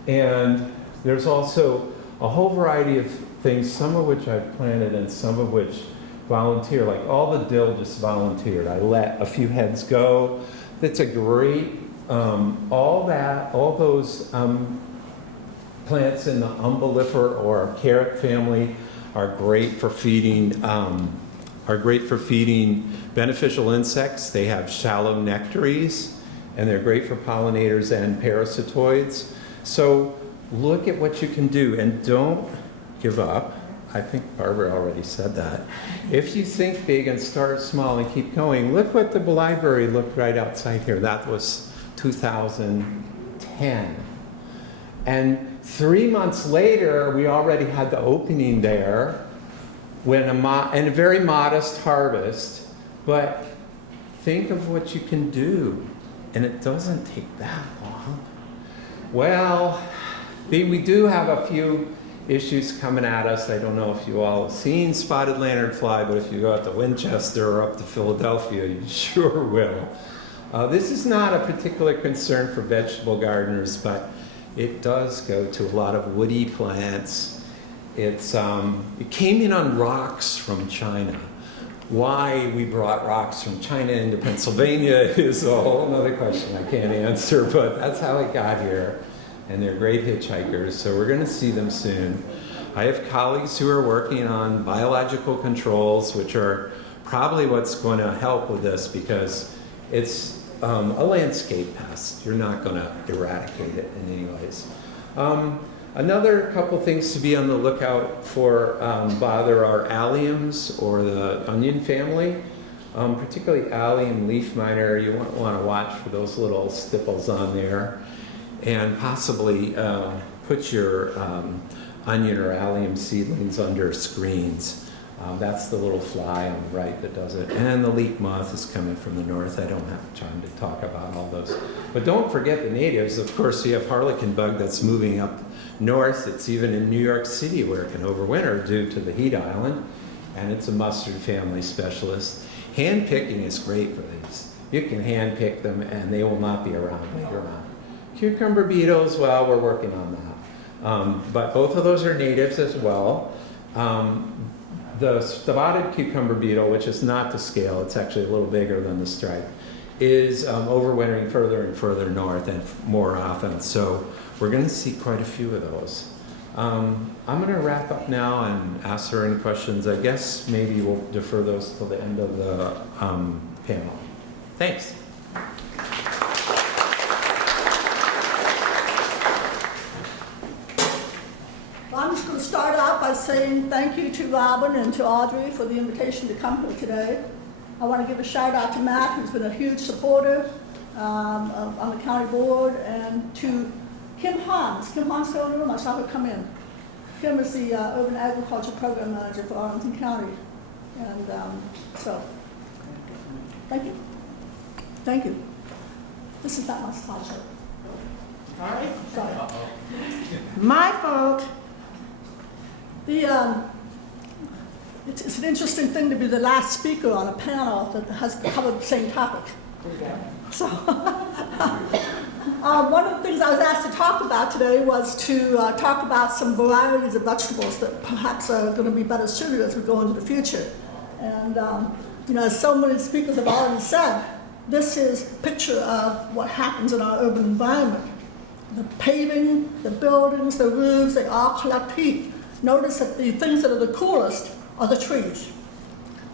And there's also a whole variety of things, some of which I've planted and some of which volunteer, like all the dill just volunteered. I let a few heads go. That's a great, all those plants in the umbellifer or carrot family are great for feeding beneficial insects. They have shallow nectaries, and they're great for pollinators and parasitoids. So look at what you can do, and don't give up. I think Barbara already said that. If you think big and start small and keep going, look what the library looked right outside here. That was 2010. And 3 months later, we already had the opening there and a very modest harvest. But think of what you can do, and it doesn't take that long. Well, we do have a few issues coming at us. I don't know if you all have seen spotted lanternfly, but if you go out to Winchester or up to Philadelphia, you sure will. This is not a particular concern for vegetable gardeners, but it does go to a lot of woody plants. It came in on rocks from China. Why we brought rocks from China into Pennsylvania is a whole other question I can't answer, but that's how it got here. And they're great hitchhikers, so we're going to see them soon. I have colleagues who are working on biological controls, which are probably what's going to help with this because it's a landscape pest. You're not going to eradicate it in any ways. Another couple things to be on the lookout for bother are alliums or the onion family, particularly allium leaf miner. You want to watch for those little stipples on there. And possibly put your onion or allium seedlings under screens. That's the little fly on the right that does it. And the leek moth is coming from the north. I don't have time to talk about all those. But don't forget the natives. Of course, you have harlequin bug that's moving up north. It's even in New York City where it can overwinter due to the heat island. And it's a mustard family specialist. Hand picking is great for these. You can hand pick them and they will not be around later on. Cucumber beetles, well, we're working on that. But both of those are natives as well. The spotted cucumber beetle, which is not to scale, it's actually a little bigger than the stripe, is overwintering further and further north and more often. So we're going to see quite a few of those. I'm going to wrap up now and ask her any questions. I guess maybe we'll defer those till the end of the panel. Thanks. I'm just going to start out by saying thank you to Robin and to Audrey for the invitation to come here today. I want to give a shout out to Matt, who's been a huge supporter on the county board, and to Kim Hans. Kim Hans still in the room? I saw her come in. Kim is the Urban Agriculture Program Manager for Arlington County. And so, thank you. Thank you. This is not my slideshow. All right? Sorry. My fault. It's an interesting thing to be the last speaker on a panel that has covered the same topic. So, one of the things I was asked to talk about today was to talk about some varieties of vegetables that perhaps are going to be better suited as we go into the future. And, as so many speakers have already said, this is a picture of what happens in our urban environment. The paving, the buildings, the roofs, they all collect heat. Notice that the things that are the coolest are the trees.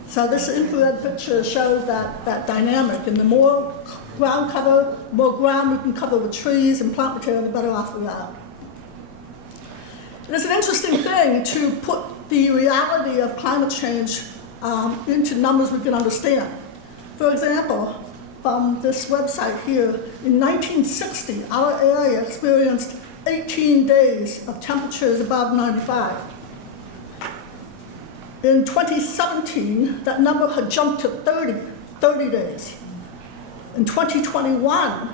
So this infrared picture shows that dynamic, and the more ground cover, more ground we can cover with trees and plant material, the better off we are. It's an interesting thing to put the reality of climate change into numbers we can understand. For example, from this website here, in 1960, our area experienced 18 days of temperatures above 95. In 2017, that number had jumped to 30 days. In 2021,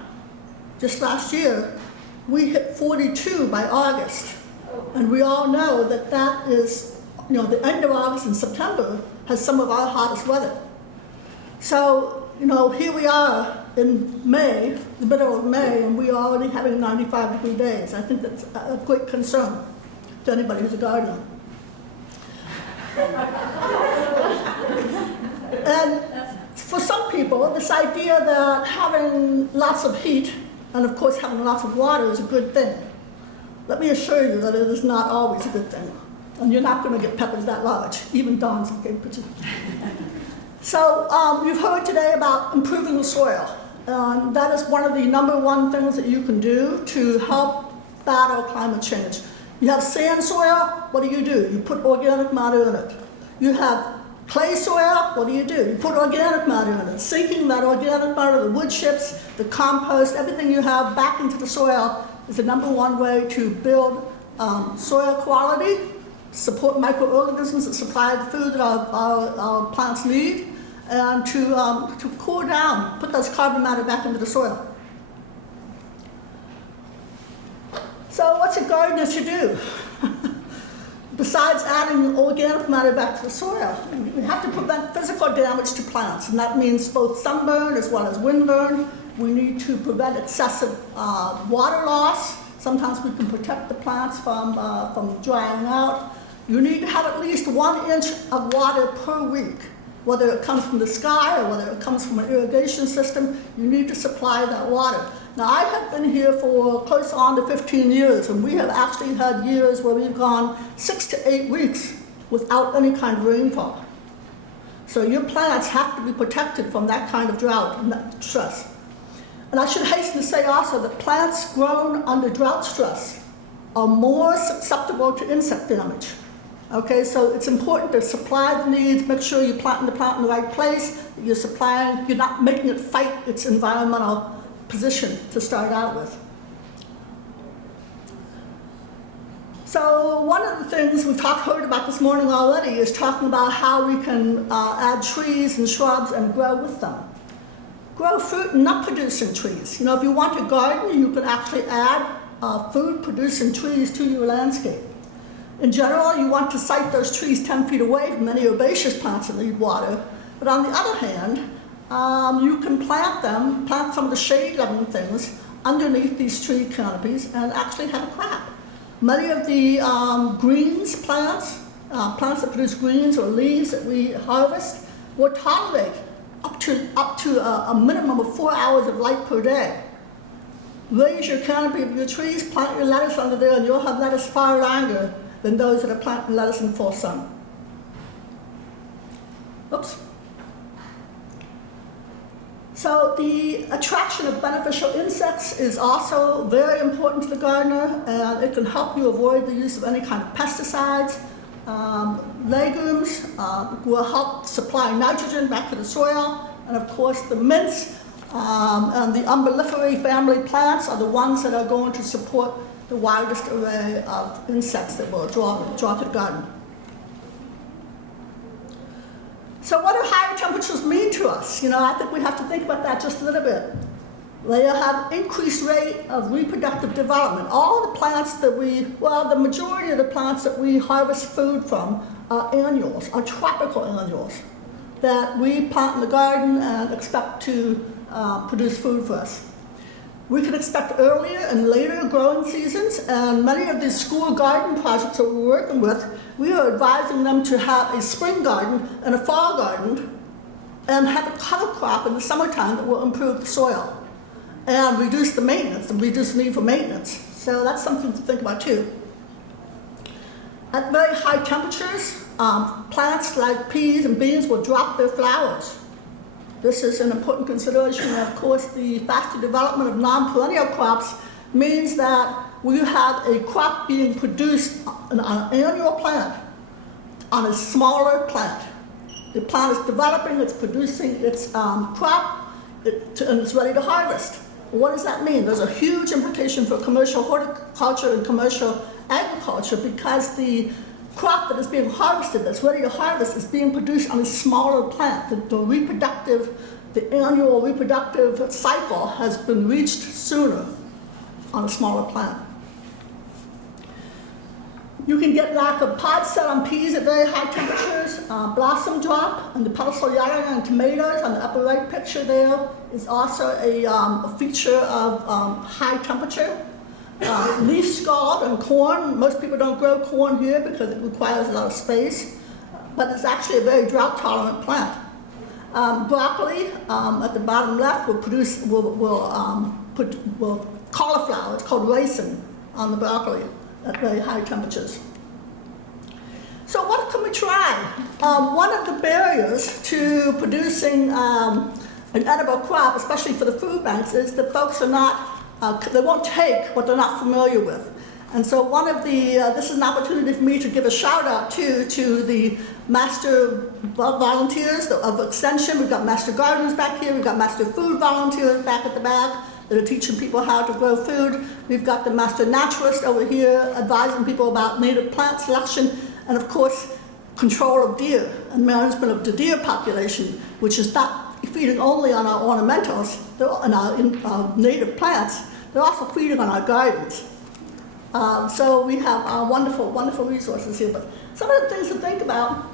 just last year, we hit 42 by August. And we all know that that is, the end of August and September has some of our hottest weather. So, here we are in May, the middle of May, and we are already having 95-degree days. I think that's a great concern to anybody who's a gardener. And for some people, this idea that having lots of heat and, of course, having lots of water is a good thing. Let me assure you that it is not always a good thing. And you're not going to get peppers that large, even Don's okay picture. So you've heard today about improving the soil. That is one of the #1 things that you can do to help battle climate change. You have sand soil, what do? You put organic matter in it. You have clay soil, what do? You put organic matter in it. Sinking that organic matter, the wood chips, the compost, everything you have back into the soil is the #1 way to build soil quality, support microorganisms that supply the food that our plants need, and to cool down, put those carbon matter back into the soil. So what's a gardener to do? Besides adding organic matter back to the soil, we have to prevent physical damage to plants, and that means both sunburn as well as windburn. We need to prevent excessive water loss. Sometimes we can protect the plants from drying out. You need to have at least 1 inch of water per week. Whether it comes from the sky or whether it comes from an irrigation system, you need to supply that water. Now, I have been here for close on to 15 years, and we have actually had years where we've gone 6 to 8 weeks without any kind of rainfall. So your plants have to be protected from that kind of drought and that stress. And I should hasten to say also that plants grown under drought stress are more susceptible to insect damage. Okay, so it's important to supply the needs, make sure you're planting the plant in the right place, you're not making it fight its environmental position to start out with. So one of the things we've heard about this morning already is talking about how we can add trees and shrubs and grow with them. Grow fruit and nut-producing trees. If you want to garden, you can actually add food-producing trees to your landscape. In general, you want to site those trees 10 feet away from any herbaceous plants that need water. But on the other hand, you can plant some of the shade-loving things underneath these tree canopies and actually have a crop. Many of the greens plants that produce greens or leaves that we harvest will tolerate up to a minimum of 4 hours of light per day. Raise your canopy of your trees, plant your lettuce under there, and you'll have lettuce far longer than those that are planting lettuce in full sun. Oops. So the attraction of beneficial insects is also very important to the gardener, and it can help you avoid the use of any kind of pesticides. Legumes will help supply nitrogen back to the soil, and of course the mints and the umbelliferae family plants are the ones that are going to support the widest array of insects that will draw to the garden. So what do higher temperatures mean to us? I think we have to think about that just a little bit. They have increased rate of reproductive development. All the plants that the majority of the plants that we harvest food from are annuals, are tropical annuals that we plant in the garden and expect to produce food for us. We can expect earlier and later growing seasons, and many of these school garden projects that we're working with, we are advising them to have a spring garden and a fall garden and have a cover crop in the summertime that will improve the soil and reduce the maintenance and reduce the need for maintenance. So that's something to think about too. At very high temperatures, plants like peas and beans will drop their flowers. This is an important consideration. Of course, the faster development of non-perennial crops means that we have a crop being produced on an annual plant, on a smaller plant. The plant is developing, it's producing its crop, and it's ready to harvest. What does that mean? There's a huge implication for commercial horticulture and commercial agriculture, because the crop that is being harvested, that's ready to harvest, is being produced on a smaller plant. The annual reproductive cycle has been reached sooner on a smaller plant. You can get lack of pod set on peas at very high temperatures. Blossom drop and the pulsariana on tomatoes on the upper right picture there is also a feature of high temperature. Leaf scald and corn. Most people don't grow corn here because it requires a lot of space, but it's actually a very drought tolerant plant. Broccoli at the bottom left will cauliflower. It's called ricin on the broccoli at very high temperatures. So what can we try? One of the barriers to producing an edible crop, especially for the food banks, is that folks are not they won't take what they're not familiar with. And so this is an opportunity for me to give a shout out to the master volunteers of Extension. We've got master gardeners back here. We've got master food volunteers back at the back that are teaching people how to grow food. We've got the master naturalist over here advising people about native plant selection, and of course, control of deer and management of the deer population, which is not feeding only on our ornamentals and our native plants. They're also feeding on our gardens. So we have wonderful, wonderful resources here. But some of the things to think about,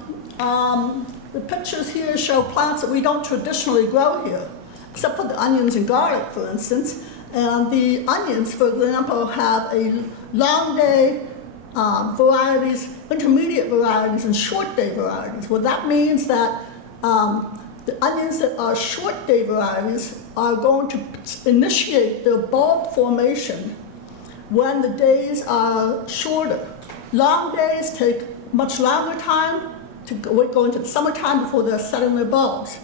the pictures here show plants that we don't traditionally grow here, except for the onions and garlic, for instance. And the onions, for example, have a long day varieties, intermediate varieties, and short day varieties. Well, that means that the onions that are short day varieties are going to initiate their bulb formation when the days are shorter. Long days take much longer time to go into the summertime before they're setting their bulbs.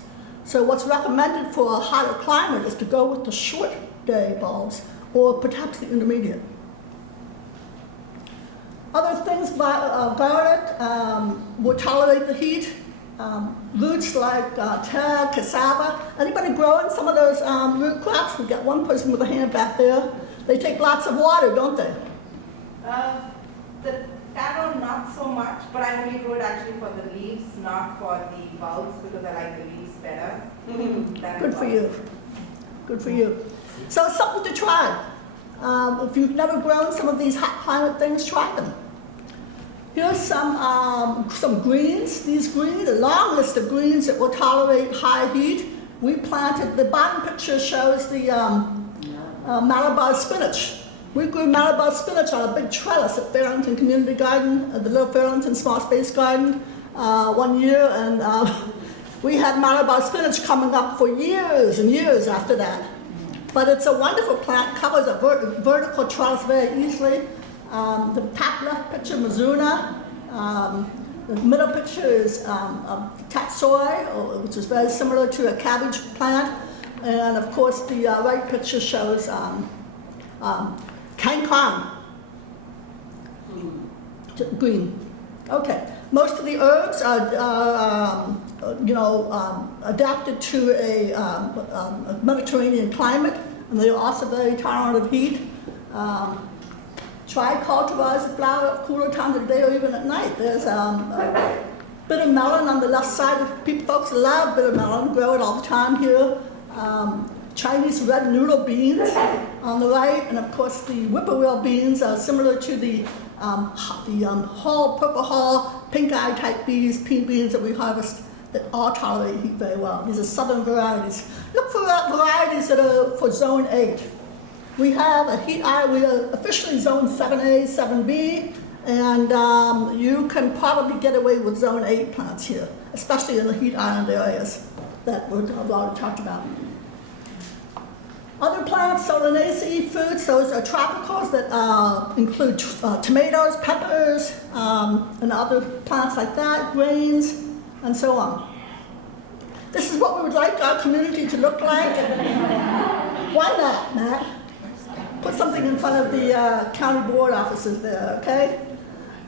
So what's recommended for a hotter climate is to go with the short day bulbs, or perhaps the intermediate. Other things, garlic will tolerate the heat. Roots like taro, cassava. Anybody growing some of those root crops? We've got one person with a hand back there. They take lots of water, don't they? The taro, not so much, but I only grow it actually for the leaves, not for the bulbs, because I like the leaves better. Good for you. Good for you. So it's something to try. If you've never grown some of these hot climate things, try them. Here's some greens. These greens, a long list of greens that will tolerate high heat. We planted, the bottom picture shows the Malabar spinach. We grew Malabar spinach on a big trellis at Farrington Community Garden, the little Farrington Small Space Garden, one year, and We had Malabar spinach coming up for years and years after that. But it's a wonderful plant, covers a vertical trellis very easily. The top left picture, Mizuna. The middle picture is tatsoi, which is very similar to a cabbage plant. And of course, the right picture shows Kangkong, green. Okay, most of the herbs are, adapted to a Mediterranean climate, and they are also very tolerant of heat. Try cultivars the flower at cooler times of the day or even at night. There's bitter melon on the left side. Folks love bitter melon, grow it all the time here. Chinese red noodle beans on the right, and of course the whippoorwill beans are similar to the purple hull, pink-eye type bees, pea beans that we harvest that all tolerate heat very well. These are southern varieties. Look for varieties that are for zone 8. We have a heat island, we are officially zone 7A, 7B, and you can probably get away with zone 8 plants here, especially in the heat island areas that we've already talked about. Other plants, Solanaceae fruits, those are tropicals that include tomatoes, peppers, and other plants like that, grains, and so on. This is what we would like our community to look like. Why not, Matt? Put something in front of the county board offices there, okay?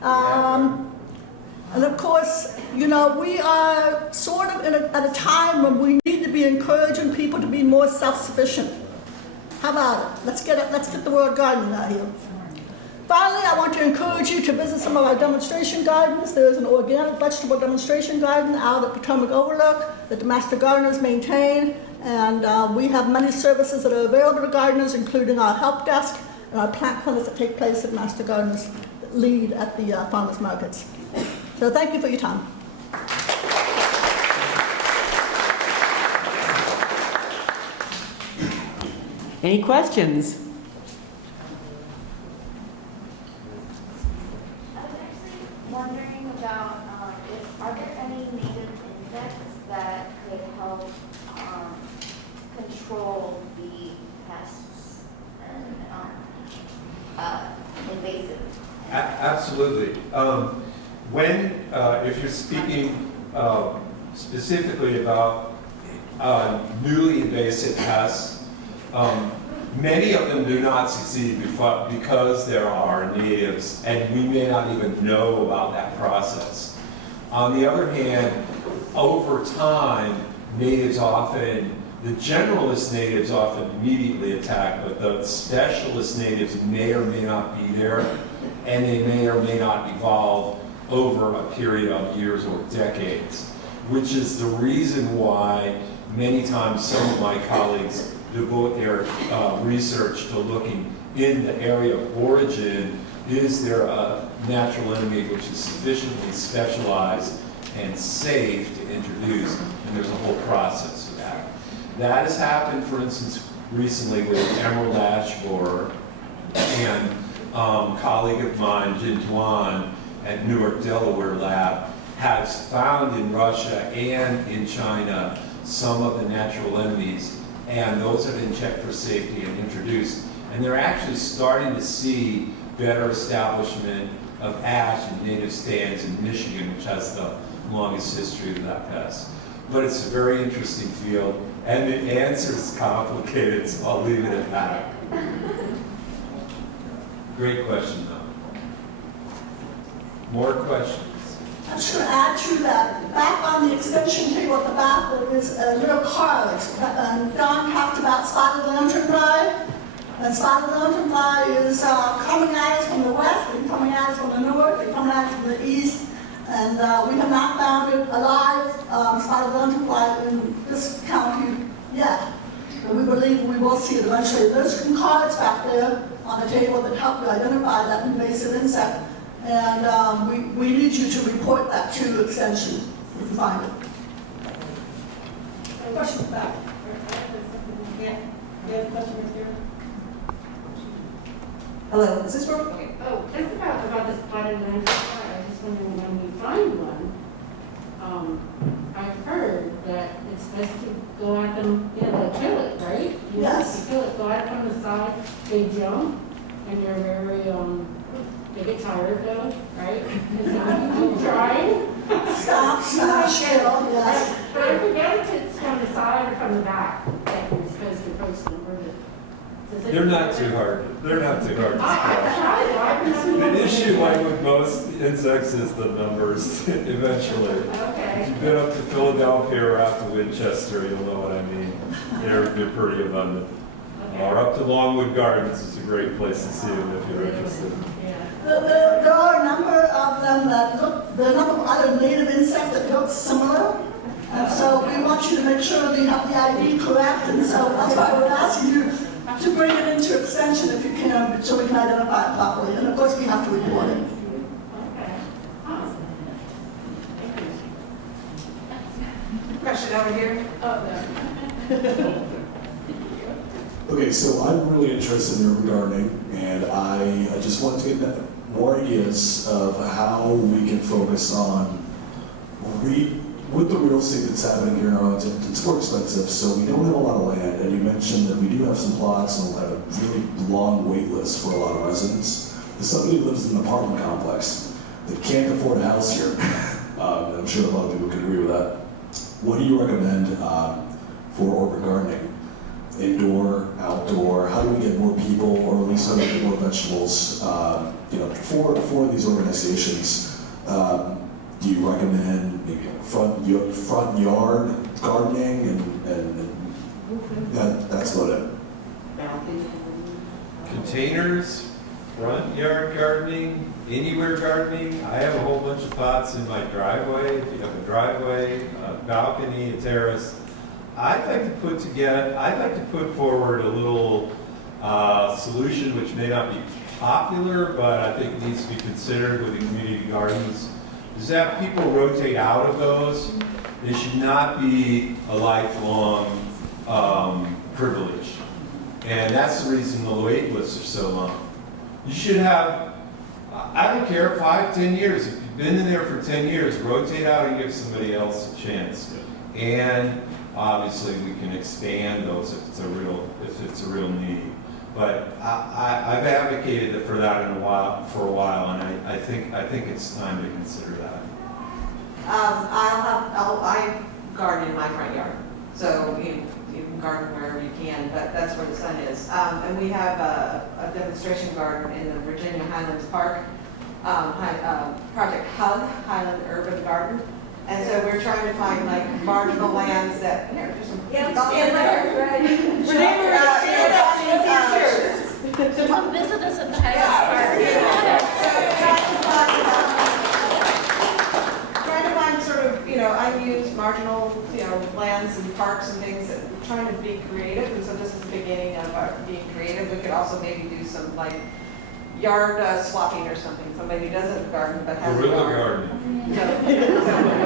And of course, we are sort of at a time when we need to be encouraging people to be more self-sufficient. How about it? Let's get the word gardening out here. Finally, I want to encourage you to visit some of our demonstration gardens. There's an organic vegetable demonstration garden out at Potomac Overlook that the Master Gardeners maintain. And we have many services that are available to gardeners, including our help desk and our plant clinics that take place at Master Gardeners that lead at the farmers markets. So thank you for your time. Any questions? I was actually wondering about are there any native insects that could help control the pests and invasive? Absolutely. If you're speaking specifically about newly invasive pests, many of them do not succeed because there are natives, and we may not even know about that process. On the other hand, over time, the generalist natives often immediately attack, but the specialist natives may or may not be there, and they may or may not evolve over a period of years or decades, which is the reason why many times some of my colleagues devote their research to looking in the area of origin. Is there a natural enemy which is sufficiently specialized and safe to introduce? And there's a whole process for that. That has happened, for instance, recently with emerald ash borer, and a colleague of mine, Jin Tuan, at Newark, Delaware lab, has found in Russia and in China some of the natural enemies, and those have been checked for safety and introduced. And they're actually starting to see better establishment of ash in native stands in Michigan, which has the longest history of that pest. But it's a very interesting field, and the answer is complicated, so I'll leave it at that. Great question, though. More questions? I'm just going to add to that. Back on the extension table at the back, there is a little card. Don talked about spotted lanternfly. And spotted lanternfly is coming at us from the west, and coming at us from the north, and coming at us from the east. And we have not found it alive, spotted lanternfly in this county yet. But we believe we will see it eventually. There's some cards back there on the table that help you identify that invasive insect. And we need you to report that to Extension if you find it. Question back. Yeah, question right here. Hello, is this where? Okay. Oh, just about this spotted lanternfly. I was just wondering when we find one. I've heard that it's best to go at them, you know, they kill it, right? Yes. You kill it, go at it from the side, they jump, and you're very, they get tired though, right? And so you keep trying. Stop, kill, yes. But I forget if it's from the side or from the back that you're supposed to approach them. They're not too hard. They're not too hard to spot. The The issue, like with most insects, is the numbers eventually. Okay. If you've been up to Philadelphia or out to Winchester, you'll know what I mean. They're pretty abundant. Or up to Longwood Gardens is a great place to see them if you're interested. There are a number of them that look, there are a number of other native insects that look similar. And so we want you to make sure that you have the ID correct, and so that's why we're asking you to bring it into extension if you can, so we can identify it properly. And of course, we have to report it. Question over here? Okay, so I'm really interested in urban gardening, and I just want to get more ideas of how we can focus on with the real estate that's happening here in Arlington. It's more expensive, so we don't have a lot of land, and you mentioned that we do have some plots and we'll have a really long wait list for a lot of residents. If somebody lives in an apartment complex that can't afford a house here, and I'm sure a lot of people can agree with that, what do you recommend for urban gardening? Indoor, outdoor, how do we get more people, or at least how do we get more vegetables, for these organizations? Do you recommend maybe front yard gardening and that's about it? Containers, front yard gardening, anywhere gardening. I have a whole bunch of pots in my driveway. If you have a driveway, a balcony, a terrace, I'd like to put forward a little solution which may not be popular, but I think needs to be considered with the community gardens, is that people rotate out of those. They should not be a lifelong privilege. And that's the reason the wait lists are so long. You should have, I don't care, 5, 10 years. If you've been in there for 10 years, rotate out and give somebody else a chance. And obviously we can expand those if it's a real need. But I've advocated for that for a while, and I think it's time to consider that. I garden in my front yard, so you can garden wherever you can, but that's where the sun is. And we have a demonstration garden in the Virginia Highlands Park, Project HUG, Highland Urban Garden. And so we're trying to find like marginal lands that, here, just stand there, right? So come visit us at the Highlands Park. Trying to find sort of, unused marginal, lands and parks and things, that we're trying to be creative. And so this is the beginning of our being creative. We could also maybe do some like yard swapping or something. Somebody who doesn't garden but has a Guerrilla yard. gardening.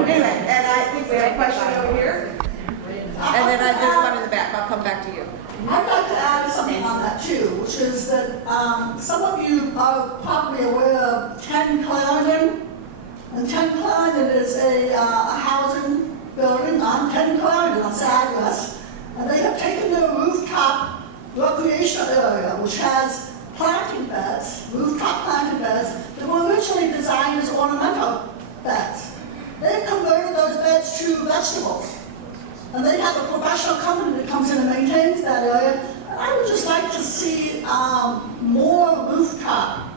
Anyway, and I think we have a question over here. And then there's one in the back. I'll come back to you. I'd like to add something on that too, which is that some of you are probably aware of 10 Clarendon. And 10 Clarendon is a housing building on 10 Clarendon, on Saddress. And they have taken their rooftop recreational area, which has planting beds, rooftop planting beds, that were originally designed as ornamental beds. They've converted those beds to vegetables. And they have a professional company that comes in and maintains that area. And I would just like to see more rooftop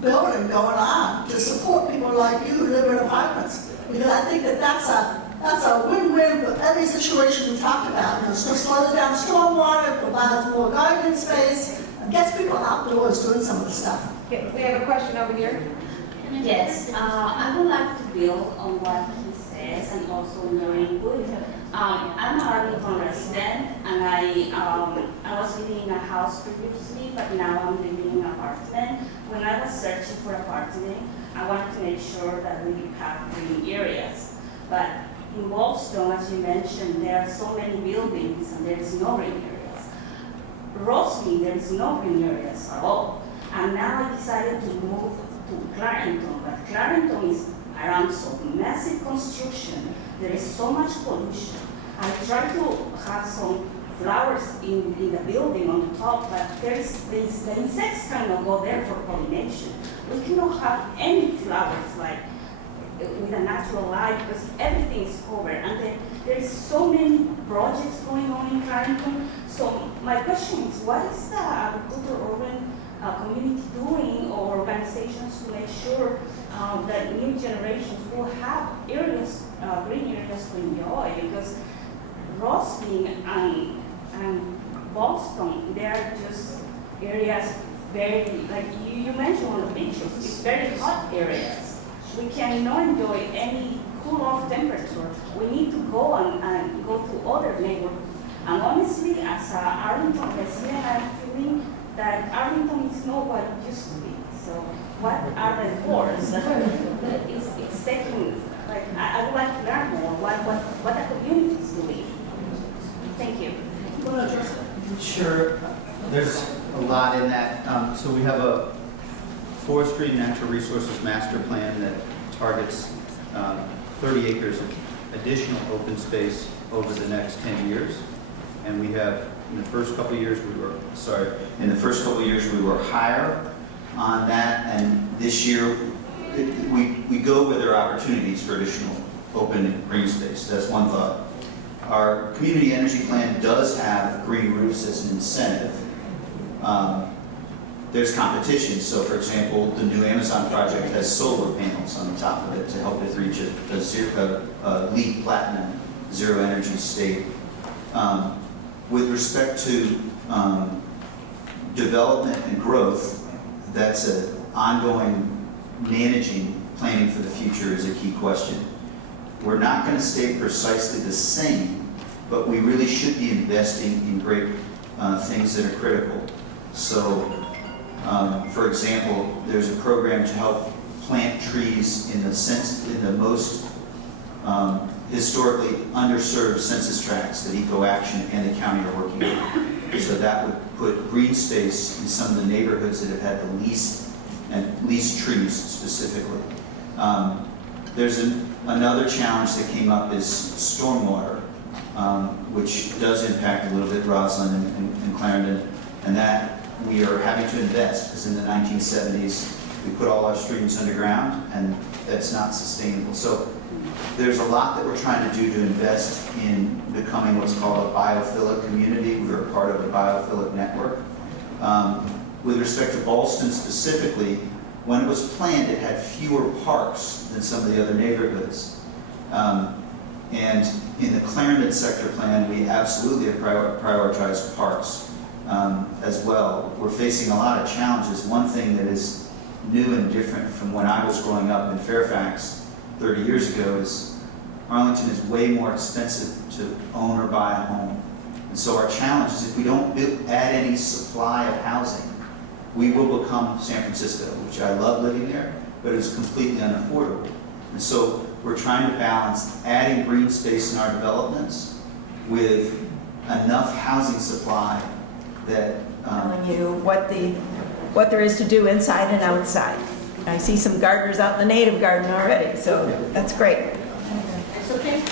building going on to support people like you who live in apartments. Because I think that's a win-win for every situation we talked about. So slows down stormwater, provides more gardening space, and gets people outdoors doing some of the stuff. Okay, we have a question over here. Yes, I would like to build on what he says and also your input. I'm an Arlington resident, and I was living in a house previously, but now I'm living in an apartment. When I was searching for an apartment, I wanted to make sure that we have green areas. But in Boston, as you mentioned, there are so many buildings and there is no green areas. Rosslyn, there is no green areas at all. And now I decided to move to Clarendon, but Clarendon is around some massive construction, there is so much pollution. I try to have some flowers in the building on the top, but the insects cannot go there for pollination. We cannot have any flowers like with a natural light because everything is covered. And there's so many projects going on in Arlington. So my question is, what is the agricultural urban community doing or organizations to make sure that new generations will have areas, green areas to enjoy? Because Roslyn and Boston, they are just areas very, like you mentioned on the pictures, it's very hot areas. We cannot enjoy any cool off temperature. We need to go and go to other neighborhoods. And honestly, as a Arlington resident, I'm feeling that Arlington is not what it used to be. So what are the forces? It's taking, like, I would like to learn more what the community is doing. Thank you. Sure. There's a lot in that. So we have a forestry and natural resources master plan that targets 30 acres of additional open space over the next 10 years. And we have, in the first couple of years, we were higher on that. And this year, we go where there are opportunities for additional open green space. That's one thought. Our community energy plan does have green roofs as an incentive. There's competition. So, for example, the new Amazon project has solar panels on the top of it to help it reach a LEED Platinum zero energy state. With respect to development and growth, that's an ongoing managing, planning for the future is a key question. We're not going to stay precisely the same, but we really should be investing in great things that are critical. So, for example, there's a program to help plant trees in the most historically underserved census tracts that Eco Action and the county are working on. So that would put green space in some of the neighborhoods that have had the least trees specifically. There's another challenge that came up is stormwater, which does impact a little bit Roslyn and Clarendon, and that we are having to invest because in the 1970s we put all our streams underground and that's not sustainable. So there's a lot that we're trying to do to invest in becoming what's called a biophilic community. We're a part of a biophilic network. With respect to Ballston specifically, when it was planned, it had fewer parks than some of the other neighborhoods. And in the Clarendon sector plan, we absolutely have prioritized parks as well. We're facing a lot of challenges. One thing that is new and different from when I was growing up in Fairfax 30 years ago is Arlington is way more expensive to own or buy a home. And so our challenge is if we don't add any supply of housing, we will become San Francisco, which I love living there, but it's completely unaffordable. And so we're trying to balance adding green space in our developments with enough housing supply that telling you what there is to do inside and outside. I see some gardeners out in the native garden already, so that's great. It's okay.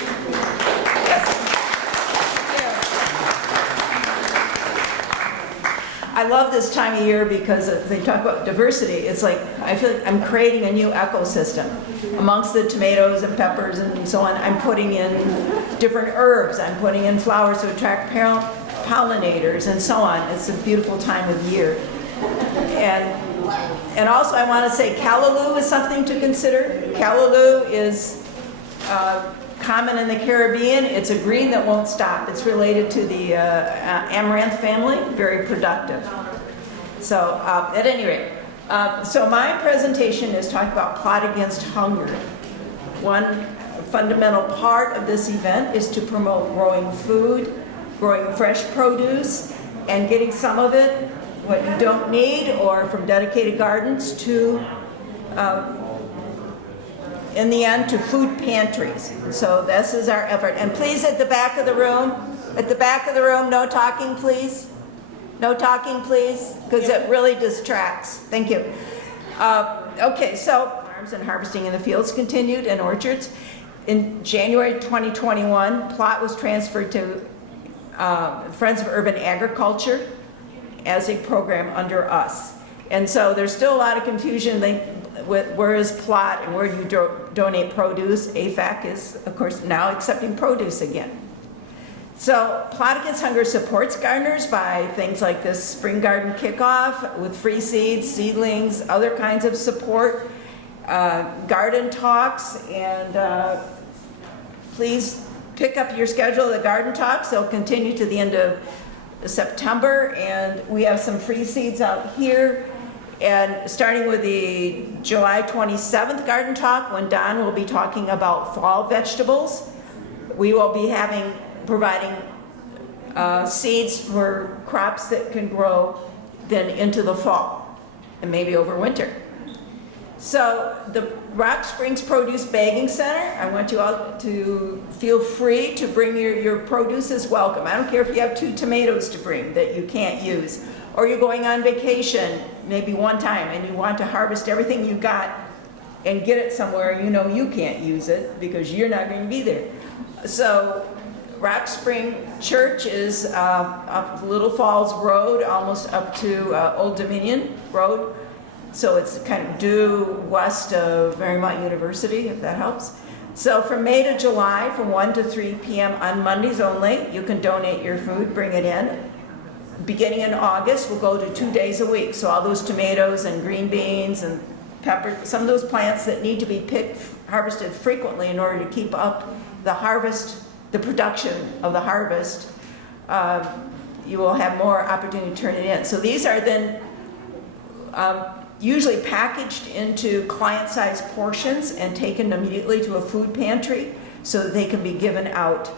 I love this time of year because they talk about diversity. It's like, I feel like I'm creating a new ecosystem. Amongst the tomatoes and peppers and so on, I'm putting in different herbs. I'm putting in flowers to attract pollinators and so on. It's a beautiful time of year. And also I want to say callaloo is something to consider. Callaloo is common in the Caribbean. It's a green that won't stop. It's related to the amaranth family, very productive. So at any rate, so my presentation is talking about Plot Against Hunger. One fundamental part of this event is to promote growing food, growing fresh produce, and getting some of it, what you don't need, or from dedicated gardens to in the end, to food pantries. So this is our effort. And please, at the back of the room, no talking, please. No talking, please, because it really distracts. Thank you. Okay, so farms and harvesting in the fields continued and orchards. In January 2021, plot was transferred to Friends of Urban Agriculture as a program under us. And so there's still a lot of confusion with where is plot and where do you donate produce. AFAC is, of course, now accepting produce again. So Plot Against Hunger supports gardeners by things like this spring garden kickoff with free seeds, seedlings, other kinds of support, garden talks, and please pick up your schedule of the garden talks. They'll continue to the end of September, and we have some free seeds out here. And starting with the July 27th garden talk, when Don will be talking about fall vegetables, we will be providing seeds for crops that can grow then into the fall and maybe over winter. So the Rock Springs Produce Bagging Center, I want you all to feel free to bring your produce is welcome. I don't care if you have 2 tomatoes to bring that you can't use, or you're going on vacation maybe one time and you want to harvest everything you got and get it somewhere you know you can't use it because you're not going to be there. So Rock Spring Church is up Little Falls Road, almost up to Old Dominion Road. So it's kind of due west of Marymount University, if that helps. So from May to July, from 1 to 3 p.m. on Mondays only, you can donate your food, bring it in. Beginning in August, we'll go to 2 days a week. So all those tomatoes and green beans and pepper, some of those plants that need to be harvested frequently in order to keep up the harvest, the production of the harvest, you will have more opportunity to turn it in. So these are then usually packaged into client-sized portions and taken immediately to a food pantry so that they can be given out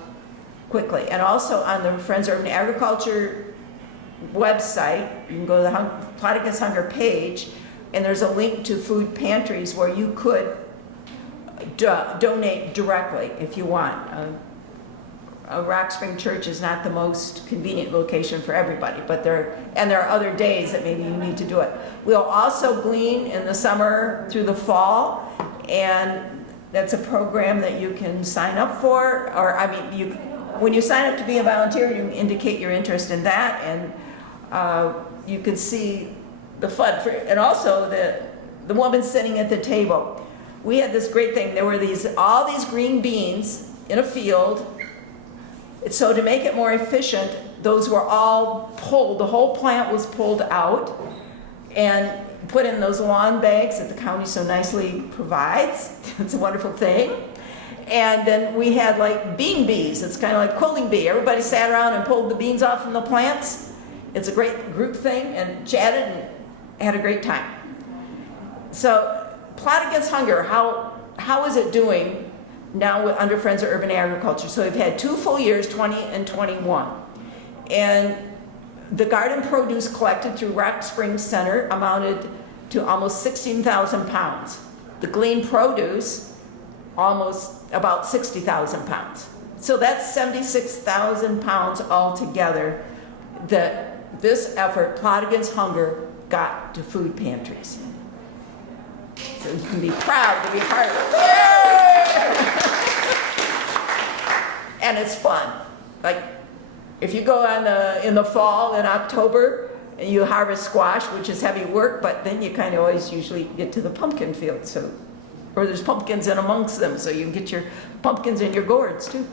quickly. And also on the Friends of Urban Agriculture website, you can go to the Plot Against Hunger page, and there's a link to food pantries where you could donate directly if you want. Rock Spring Church is not the most convenient location for everybody, but there are other days that maybe you need to do it. We'll also glean in the summer through the fall, and that's a program that you can sign up for, or when you sign up to be a volunteer, you indicate your interest in that, and you can see the fun. And also the woman sitting at the table. We had this great thing. There were all these green beans in a field. So to make it more efficient, those were all pulled. The whole plant was pulled out and put in those lawn bags that the county so nicely provides. It's a wonderful thing. And then we had like bean bees. It's kind of like quilting bee. Everybody sat around and pulled the beans off from the plants. It's a great group thing, and chatted and had a great time. So Plot Against Hunger, how is it doing now under Friends of Urban Agriculture? So we've had 2 full years, 20 and 21. And the garden produce collected through Rock Springs Center amounted to almost 16,000 pounds. The gleaned produce, almost about 60,000 pounds. So that's 76,000 pounds altogether that this effort, Plot Against Hunger, got to food pantries. So you can be proud to be part of it. And it's fun. Like, if you go in the fall, in October, and you harvest squash, which is heavy work, but then you kind of always usually get to the pumpkin field, or there's pumpkins in amongst them, so you can get your pumpkins in your gourds too.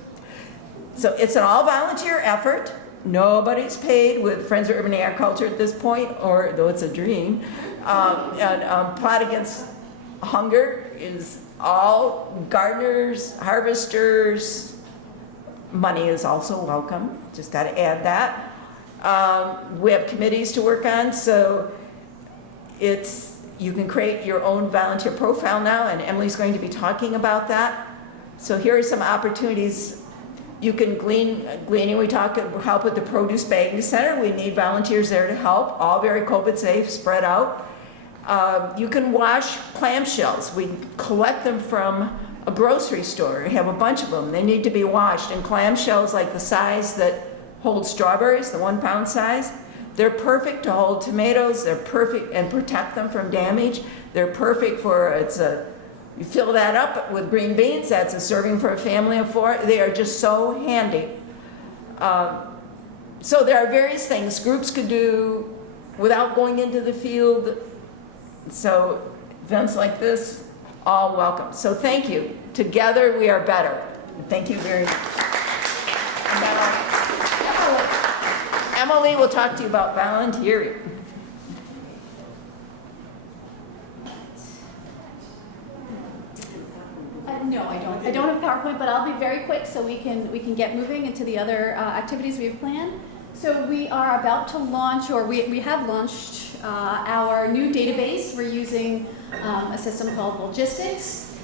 So it's an all-volunteer effort. Nobody's paid with Friends of Urban Agriculture at this point, or though it's a dream. Plot Against Hunger is all gardeners, harvesters. Money is also welcome. Just got to add that. We have committees to work on, so you can create your own volunteer profile now, and Emily's going to be talking about that. So here are some opportunities. You can gleaning. We help with the Produce Bagging Center. We need volunteers there to help, all very COVID safe, spread out. You can wash clamshells. We collect them from a grocery store. We have a bunch of them. They need to be washed. And clamshells like the size that hold strawberries, the 1 pound size, they're perfect to hold tomatoes. They're perfect and protect them from damage. They're perfect for, it's a You fill that up with green beans, that's a serving for a family of 4. They are just so handy. So there are various things groups could do without going into the field. So events like this, all welcome. So thank you. Together we are better. Thank you very much. Emily will talk to you about volunteering. No, I don't. I don't have PowerPoint, but I'll be very quick so we can get moving into the other activities we've planned. So we are about to launch, or we have launched our new database. We're using a system called Logistics.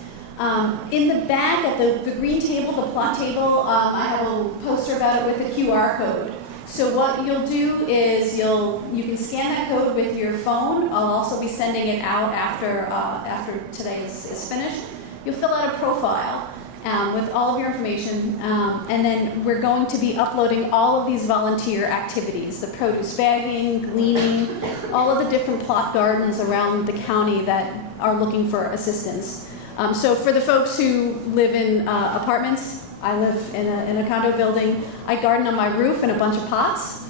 In the back at the green table, the plot table, I have a little poster about it with a QR code. So what you'll do is you can scan that code with your phone. I'll also be sending it out after today is finished. You'll fill out a profile with all of your information, and then we're going to be uploading all of these volunteer activities, the produce bagging, gleaning, all of the different plot gardens around the county that are looking for assistance. So for the folks who live in apartments, I live in a condo building. I garden on my roof in a bunch of pots.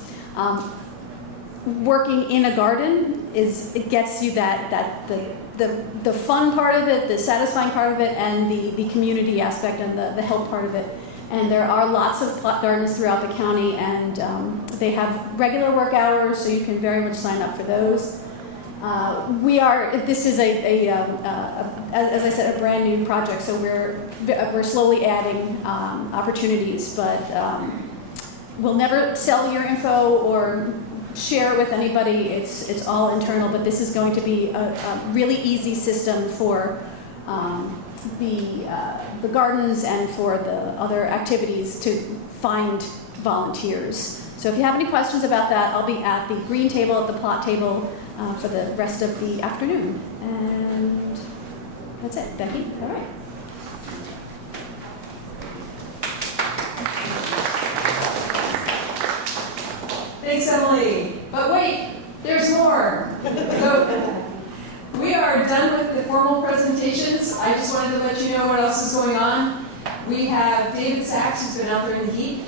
Working in a garden it gets you the fun part of it, the satisfying part of it, and the community aspect and the help part of it. And there are lots of plot gardens throughout the county, and they have regular work hours, so you can very much sign up for those. This is as I said, a brand new project, so we're slowly adding opportunities, but we'll never sell your info or share it with anybody. It's all internal, but this is going to be a really easy system for the gardens and for the other activities to find volunteers. So if you have any questions about that, I'll be at the green table, at the plot table for the rest of the afternoon. And that's it. Becky? All right. Thanks, Emily. But wait, there's more. So we are done with the formal presentations. I just wanted to let you know what else is going on. We have David Sachs, who's been out there in the heat.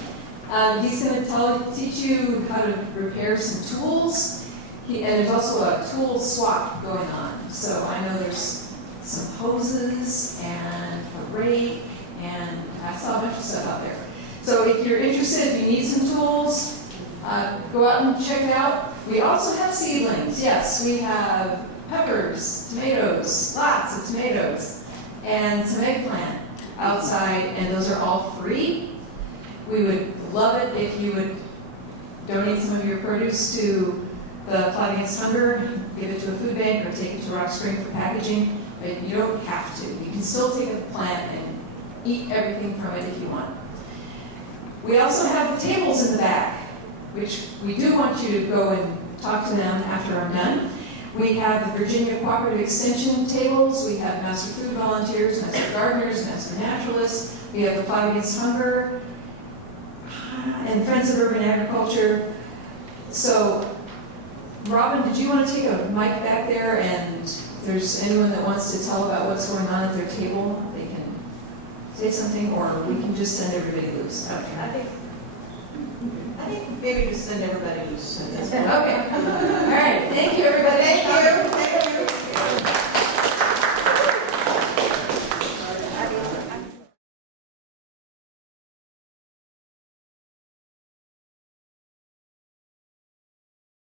He's going to teach you how to repair some tools. And there's also a tool swap going on. So I know there's some hoses and a rake, and I saw a bunch of stuff out there. So if you're interested, if you need some tools, go out and check it out. We also have seedlings. Yes, we have peppers, tomatoes, lots of tomatoes, and some eggplant outside, and those are all free. We would love it if you would donate some of your produce to the Plot Against Hunger, give it to a food bank, or take it to Rock Spring for packaging. But you don't have to. You can still take a plant and eat everything from it if you want. We also have the tables in the back, which we do want you to go and talk to them after I'm done. We have the Virginia Cooperative Extension tables. We have Master Food Volunteers, Master Gardeners, Master Naturalists. We have the Plot Against Hunger and Friends of Urban Agriculture. So, Robin, did you want to take a mic back there, and if there's anyone that wants to tell about what's going on at their table, they can say something, or we can just send everybody loose. Okay. I think maybe just send everybody loose. Okay. All right. Thank you, everybody. Thank you.